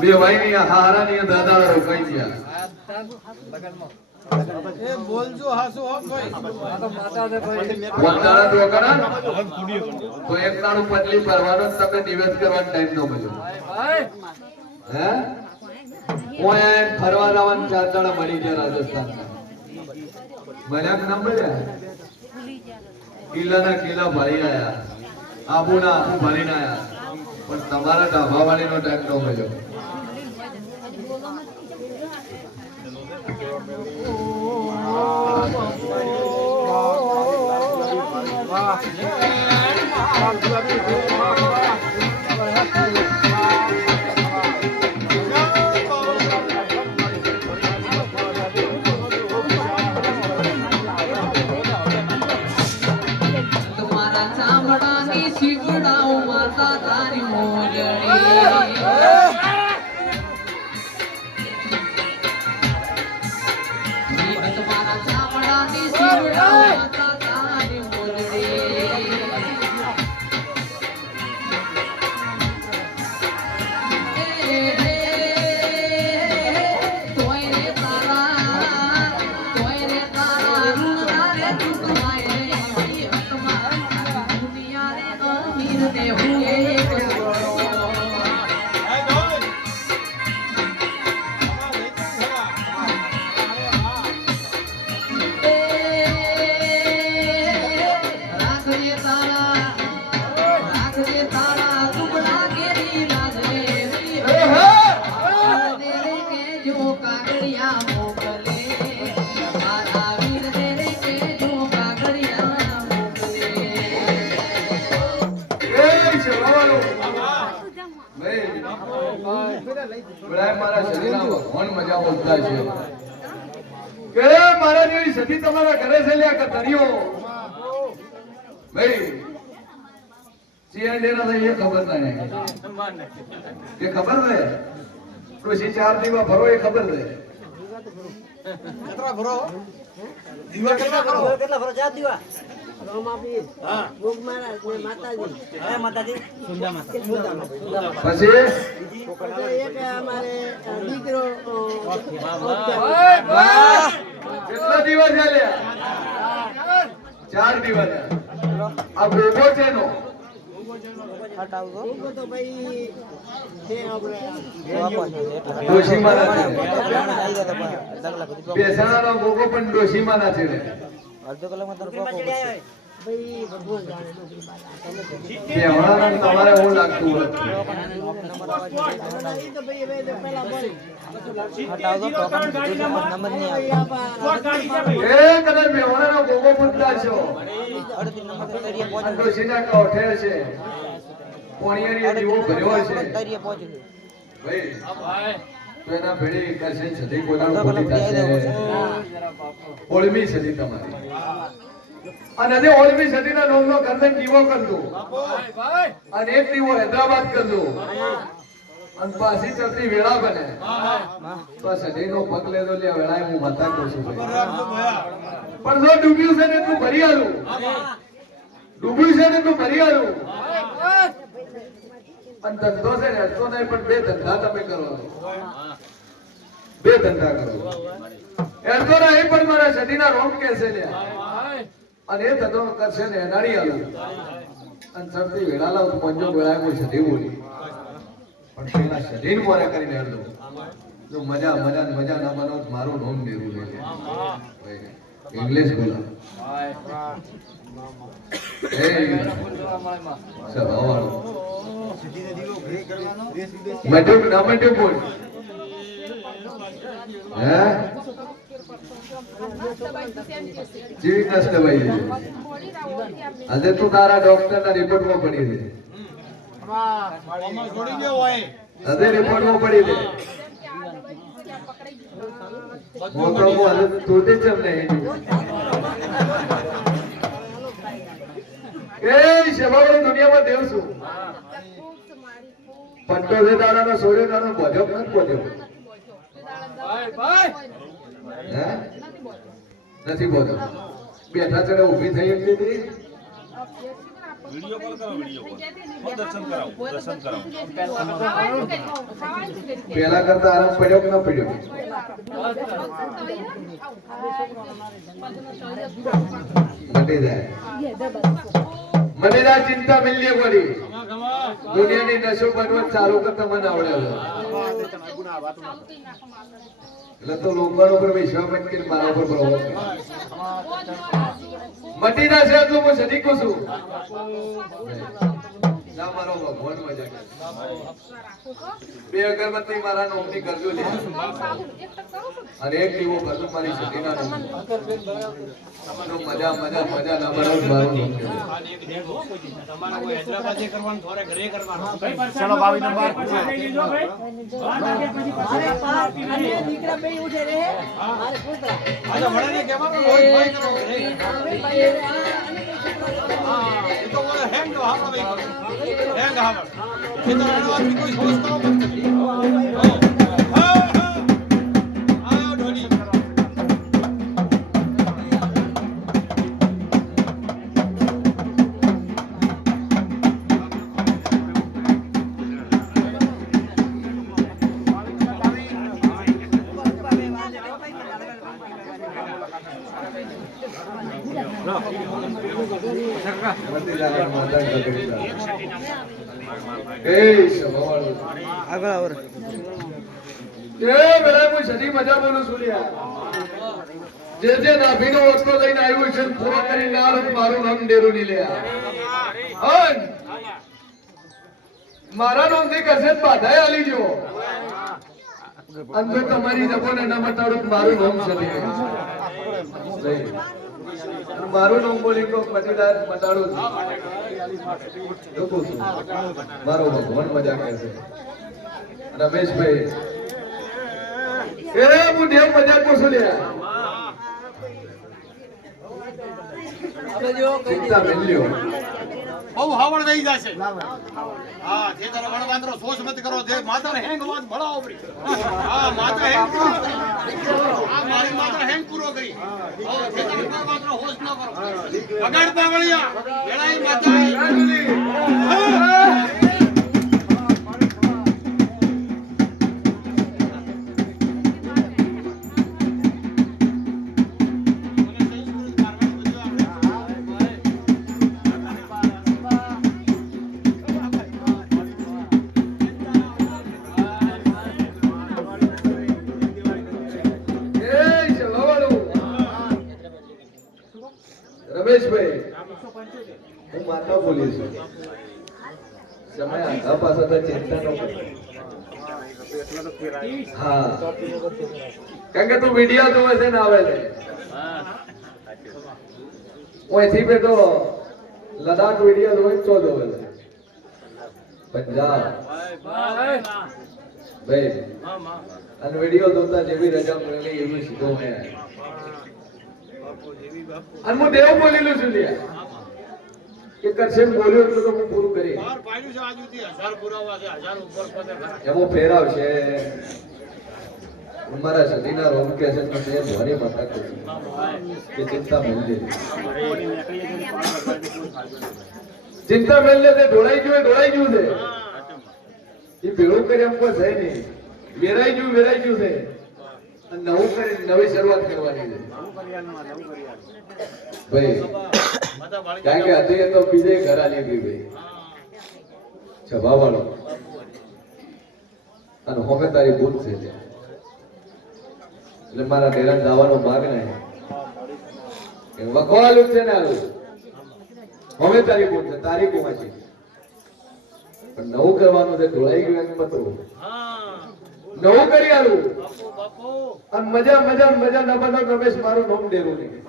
બે ભાઈ ની હારા ની દાદા રોકાઈ ગયા એ બોલજો હાસુ હો ભાઈ વંદાળા રોકાણા તો એક નાનું પતલી ભરવાનો તમે નિવેદ કરવાનો ટાઈમ ન મળ્યો હે ઓય ફરવા જવાનું 4 દાડા મળી ગયા રાજસ્થાનમાં મળ્યા કે ના મળ્યા કિલ્લાના કિલ્લા ભરી આયા આબુના આબુ ભરીને આયા પણ તમારા ઢાબા વાળીનો ટાઈમ ન મળ્યો તમારા ચામડાની શીવડાઓ માતા તારી મોજડી તમારા ચામડાની શીવડાઓ માતા તારી મોજડી બધાય મારા શરીરના ભગવાન મજા બોલતા છે કે મારા જેવી સતી તમારા ઘરે છે લ્યા કે તરીઓ ભાઈ સીએનડી ના તો એ ખબર નહીં કે ખબર છે પછી 4 દીવા ભરો એ ખબર છે કેટલા ભરો દીવા કેટલા કરો કેટલા ફરો 4 દીવા રોમાપી હા ભોગ મહારાજ ને માતાજી હે માતાજી સુંદા માતા પછી એક અમારે દીકરો કેટલા દીવા ચાલ્યા 4 દીવા આ ગોગો છે નો ગોગો તો ભાઈ છે આપણે ડોશી માના છે બેસણાનો ગોગો પણ ડોશી માના છે અડધો કલાકમાં તારો ભાઈ ભગવાન જાણે બેહણાનું તમારે હું લાગતું હોય તો ભાઈ હવે તો પહેલા બોલ એ કદાચ બેહણાનો ગોગો પૂછતા છો ડોશીના કોઠે છે પોણિયારી દીવો ભર્યો છે ભાઈ તો એના ભેળી કરશે સદી કોનાનો ખોટી થશે ઓળમી સદી તમારી અને જે ઓળમી સદીના નોમનો કરદન દીવો કરજો અને એક દીવો હૈદરાબાદ કરજો અને પાછી ચડતી વેળા બને તો સદીનો પગ લેજો લે વેળાએ હું માતા કહું છું પણ જો ડૂબ્યું છે ને તું ભરી આલું ડૂબ્યું છે ને તું ભરી આલું અને ધંધો છે ને હટતો નહીં પણ 2 ધંધા તમે કરો 2 ધંધા કરો હટતો નહીં પણ મારા સદીના રોમ કે છે લ્યા અને એ ધંધો કરશે ને નાડી આલું અને ચડતી વેળા લાવ પંજો વેળા કોઈ સદી બોલી પણ પેલા સદીન મોરે કરીને હરદો જો મજા મજા મજા ના બનો મારું નોમ દેવું છે ઇંગ્લિશ બોલો એ સવાળો મટ્યું ના મટ્યું બોલ હે જીવી નષ્ટ ભાઈ આજે તું તારા ડોક્ટર ના રિપોર્ટ માં પડી દે છોડી ગયો હોય આજે રિપોર્ટ માં પડી દે મોટો કો આજે તું તે ચમ નહીં એ સેવાવાળી દુનિયામાં દેવ છું પટ્ટો છે દાડાનો સોર્યો દાડો બોધ્યો કે નથી બોધ્યો હે નથી બોધ્યો બેઠા ચડે ઊભી થઈ એકલી હતી વિડિયો કોલ કરો દર્શન કરાવો પેલા કરતા આરામ પડ્યો કે ન પડ્યો મટી જાય મને ના ચિંતા મિલ્ય પડી દુનિયાની નશો બનવા ચાલુ કરતા મને આવડે એટલે તો લોકો ઉપર વિશ્વાસ મૂકીને મારા ઉપર પ્રવૃત્તિ મટી ના છે તો હું સદી કહું છું ના મારો ભગવાન મજા કરે 2 અગરબત્તી મારા નોમની કરજો લે અને એક દીવો કરજો મારી સદીના નોમ મજા મજા મજા ના બનો મારું નોમ તમારા કોઈ હૈદરાબાદે કરવાનું થોરે ઘરે કરવાનું ચલો 22 નંબર દીકરા બે ઉઠે રે મારે પુત્ર આજે વડાને કહેવાનું હોય ભાઈ કરો ઘરે હા એ તો બોલે હેંગ તો હાલો ભાઈ હેંગ હાલો એ તો એડવાન્સ કોઈ સમજતો નથી આયો ઢોલી જે નાભીનો ઓટલો લઈને આવ્યો છે પૂરા કરીને આલું મારું નામ ડેરું ની લે મારા નામ થી કશે બાધાએ આલી જો અંદર તમારી જબોને ન મટાડું મારું નામ છે મારું નામ બોલી તો પટીદાર મટાડું મારો ભગવાન મજા કરે છે રમેશભાઈ એ હું દેવ મજાક માં છું લ્યા ચિંતા મેલ્યો બહુ હાવળ થઈ જશે હા જે તારો વણવાંદરો સોચ મત કરો જે માતાને હેંગ વાત ભળાવો પડી હા માતા હેંગ પૂરો આ મારી માતા હેંગ પૂરો કરી હા જે તારો વણવાંદરો હોશ ન કરો બગાડતા વળિયા વેળાઈ માતા રમેશભાઈ હું માતા બોલી છું સમય આગા પાછા તો ચિંતા ન કરો હા કારણ કે તું વિડીયો જોવે છે ને આવે છે ઓયથી બેઠો લદાખ વિડીયો જોવે તો જોવે છે પંજાબ ભાઈ અને વિડીયો જોતા જેવી રજા મળેલી એવી સીધો મેં અને હું દેવ બોલેલું છું લ્યા કે કરશે બોલ્યો એટલે તો હું પૂરું કરી બાર પાડ્યું છે આજુથી 1000 પુરાવા છે 1000 ઉપર પદે ખરા એમાં ફેરાવ છે મારા સદીના રોમ કે છે તો તે ભરી માતા કે ચિંતા મેલી ચિંતા મેલે તે ઢોળાઈ ગયું છે એ ભેળું કરી એમ કોઈ છે નહીં વેરાઈ ગયું છે અને નવું કરી નવી શરૂઆત કરવાની છે ભાઈ કારણ કે આજે તો બીજે ઘર આલી ગઈ ભાઈ છવા વાળો અને હોમે તારી ભૂત છે એટલે મારા ડેરા જવાનો ભાગ નહીં કે વખવાલું છે ને આલું હોમે તારી ભૂત છે તારી કુમાચી પણ નવું કરવાનું છે ઢોળાઈ ગયું એમ પતરું નવું કરી આલું અને મજા ન બનો રમેશ મારું નામ ડેરું નહીં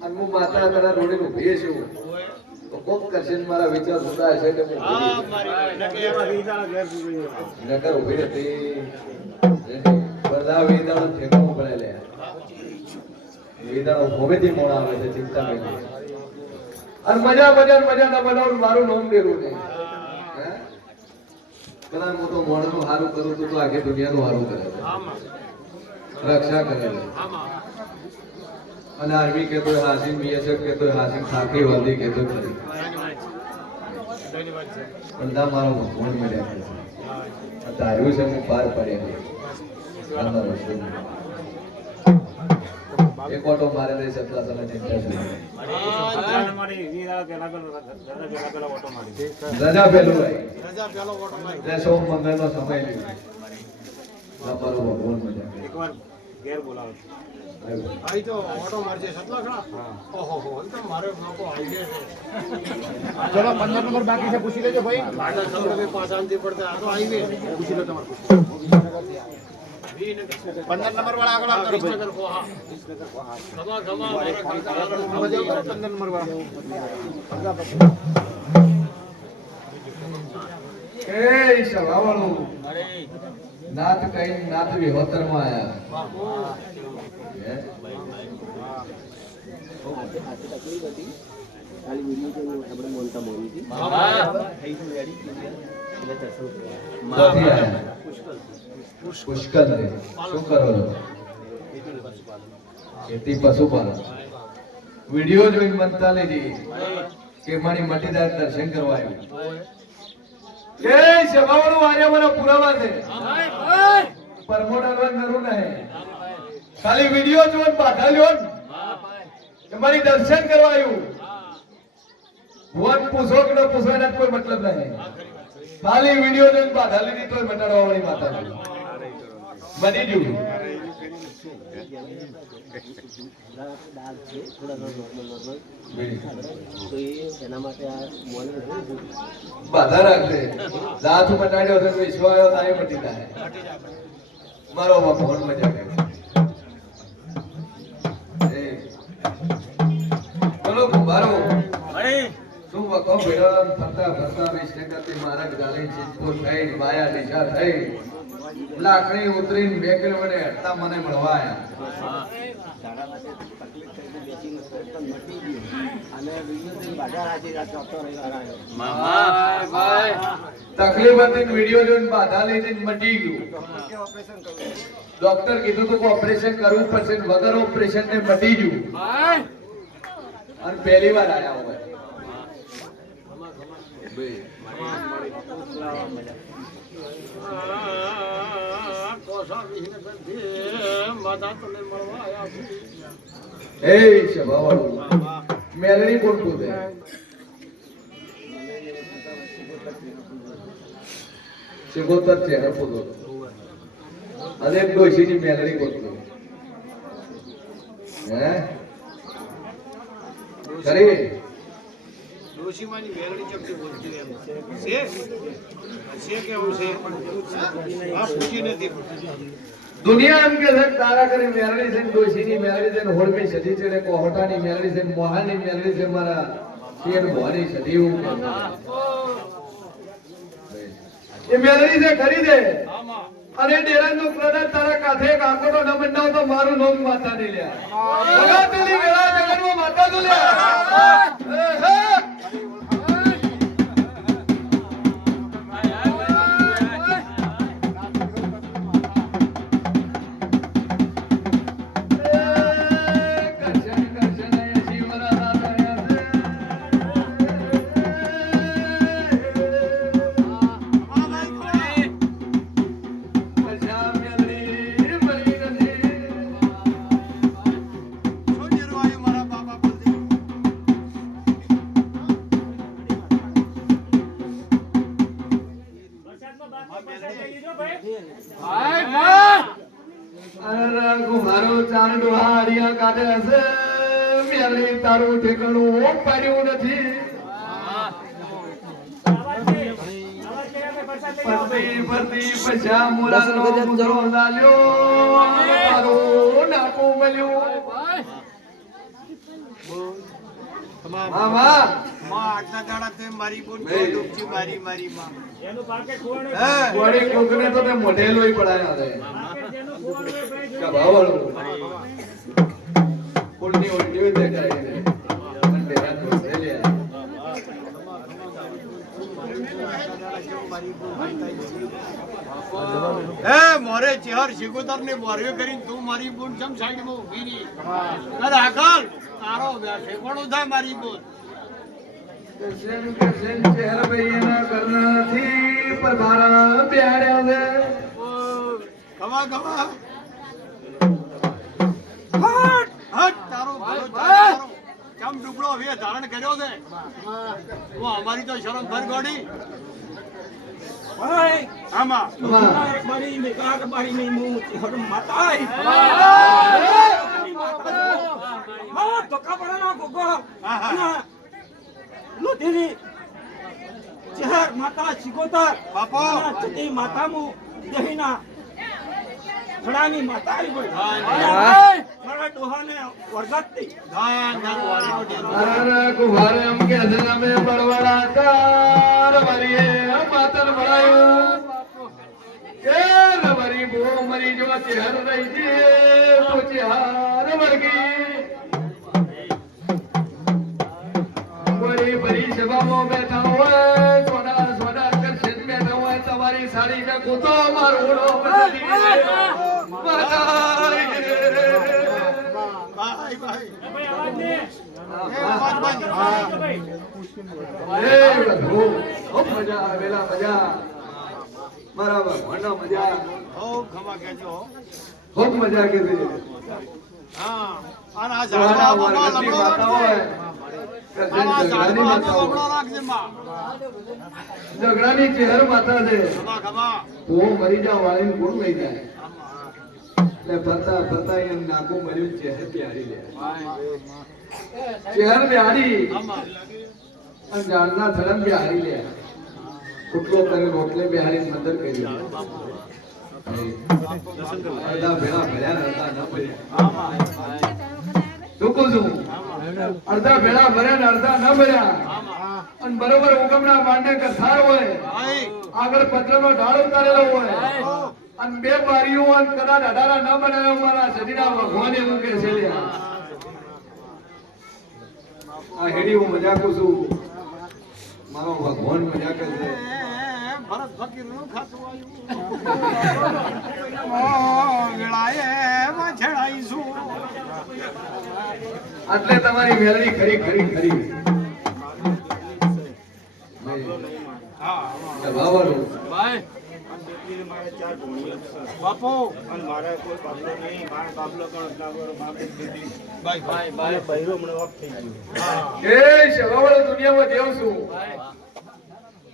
અને હું માતા તારા રોડે ઉભી છું તો કોક કરશે મારા વિચાર સુધા હશે કે નકર ઉભી હતી બધા વેદાણો ઠેકાણું પડે લે વેદાણો હોમેથી મોડા આવે છે ચિંતા નહીં અને મજા ન બનાવું મારું નામ ડેરું નહીં બધા હું તો મોણનું સારું કરું તો આખી દુનિયાનું સારું કરે છે રક્ષા કરે છે અને આર્મી કે તો હાસિમ બીએસએફ કે તો હાસિમ ખાખી વાદી કે તો ખરી પણ દા મારો ભગવાન મળ્યા છે તાર્યું છે હું પાર પડ્યા એક ઓટો મારે દે સતલા સલા ચિંતા છે રજા પેલું ભાઈ સો મંગળ નો સમય લીધો મારો ભગવાન મજા એકવાર ઘેર બોલાવો ભાઈ તો ઓટો મારજે સતલા ખરા ઓહો તો મારે બાપો આવી છે ચલો 15 નંબર બાકી છે પૂછી લેજો ભાઈ બાટા સૌરભે પાસાંતી પડતા આ તો આવી ગઈ પૂછી લો તમારે 15 નંબર વાળા આગળ આવતા રહો ભાઈ ગમા મારા કાકા આગળ 15 નંબર વાળા એ સવાવાળું નાથ કઈ નાથ વિહોતર માં આયા પુષ્કળ રે શું કરો છો ખેતી પશુપાલન વિડિયો જોઈને મનતા લેજી કે મારી મટીદાર દર્શન કરવા આવ્યું એ સભાવાળું આર્યા મારા પુરાવા છે પરમોડર નરું નહીં ખાલી વિડિયો જોઈને બાધા લ્યો કે મારી દર્શન કરવા આવ્યું ભુવન પૂછો કે ન પૂછો એના કોઈ મતલબ નહીં ખાલી વિડિયો જોઈને બાધા લીધી તોય મટાડવા વાળી માતા છે બની ગયું બાધા રાખજે દાંત મટાડ્યો તો વિશ્વ આવ્યો તારે મટી જાય મારો ભગવાન મજા કરે ચલો મારો શું વખો ભેળા ફરતા ફરતા 20 ટકાથી મારા ગાલી ચીજપુર થઈ માયા દિશા થઈ લાકડી ઉતરીને 2 કિલોમીટર હેઠતા મને મળવા આયા તકલીફ હતી વિડીયો જોઈને બાધા લીધી મટી ગયું ડોક્ટર કીધું તું ઓપરેશન કરવું પડશે વગર ઓપરેશન ને મટી ગયું અને પહેલી વાર આયા હોય એ શભાવાળું મેલડી કોણ પૂછે શિગોતર છે હપુદો અરે ડોશીની મેલડી કોણ હે કરી ડોશીમાની મેલડી ચકતી બોલતી એમ છે કેવું છે આ પૂછી નથી દુનિયા એમ કે છે તારા કરી મેલડી છે ડોશીની મેલડી છે હોળમી સદી છે ને કોહટાની મેલડી છે મોહાની મેલડી છે મારા શેર ભવાની સદી હું એ મેલડી છે ખરી દે અને ડેરાનું પ્રધાન તારા કાથે કાકોડો ન મંડાવ તો મારું નામ માતા ની લ્યા ભગાતલી વેળા જગનમાં માતા નું લ્યા મારો ચાર ડોહારિયા કાઢે હશે મેલી તારું ઠેકાણું પાડ્યું નથી ફરતી ફરતી પછા મોરાનો મુગરો લાલ્યો તારું નાકું મળ્યું મામા માં આટલા દાડા તે મારી બોલ ડૂબચી મારી માં વળી કોકને તો તે મોઢે લોહી પડાયા છે ભાવાળું કોણની ઓળખી દેખાય છે અને રાત ઓસ્ટ્રેલિયા એ મોરે ચેહર શિકોતર ને મોરવે કરીને તું મારી બોલ ચમ સાઈડ માં ઊભી ની અરે આગળ તારો ઠેકાણું થાય મારી બોલ ચહેરા ભાઈના કરનાથી પર મારા પ્યાર્યા છે ગવા ગવા હટ તારો ભલો ચાલો ચમ ડુબળો હવે ધારણ કર્યો છે ઓ અમારી તો શરમ ભર ગોડી આમાં માતા શિકોતર બાપો છતી માતામુ દહીના ઘડાની માતા આવી ગઈ મારા ડોહાને વરગતતી અરે કુવારે એમ કે છે અમે બળવાળા તાર મરીએ માતર ભરાયું કે મરી બો મરી જો ચહેર રહી છે તો ચહેર વર્ગી બડી બડી સભામાં બેઠા હોય સોના સોના કરશે બેઠા હોય તમારી સાડી ને કૂતો મારો ઓળો બદલી મજા આવેલા મજા મારા ભગવાનનો મજા ખમા કેજો ખૂબ મજા કરી હા અને આ ઝાડવા બોલો લબડો ઝઘડાની ચહેર માતા છે ખમા ખમા હું મરી જાઉં વાળીને કોણ લઈ જાય એટલે ફરતા ફરતા એને નાકું મળ્યું ચહેર પ્યારી લે ચહેર પ્યારી અને જાણના ધરમ પ્યારી લે કુટલો કરે રોટલે બિહારી મંદર કર્યું અડધા ભેળા ભર્યા ને અડધા ન ભર્યા શું કહું છું અડધા ભેળા ભર્યા ને અડધા ન ભર્યા અને બરોબર ઉગમના માંડે કથાર હોય ભાઈ આગળ પત્રનો ઢાળ ઉતારેલો હોય અને બે બારીઓ અને કદાચ અઢારા ન બનાવ્યો મારા સદીના ભગવાન એવું કે છે લ્યા. આ હેડી હું મજાકું છું મારો ભગવાન મજાક છે. ભરત ફકીરનું ખાતું આવ્યું વેળાએ વાછડાઈશું એટલે તમારી મેલડી ખરી ખરી ખરી હા બાબાનું ભાઈ બાપુ એ શવાવાળો દુનિયામાં દેવ છું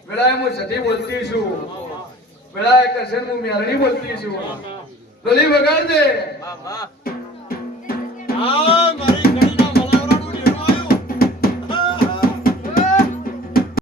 વેળાએ હું સતી બોલતી છું વેળાએ કરશન હું મેલડી બોલતી છું ડોલી વગાડ દે આ મારી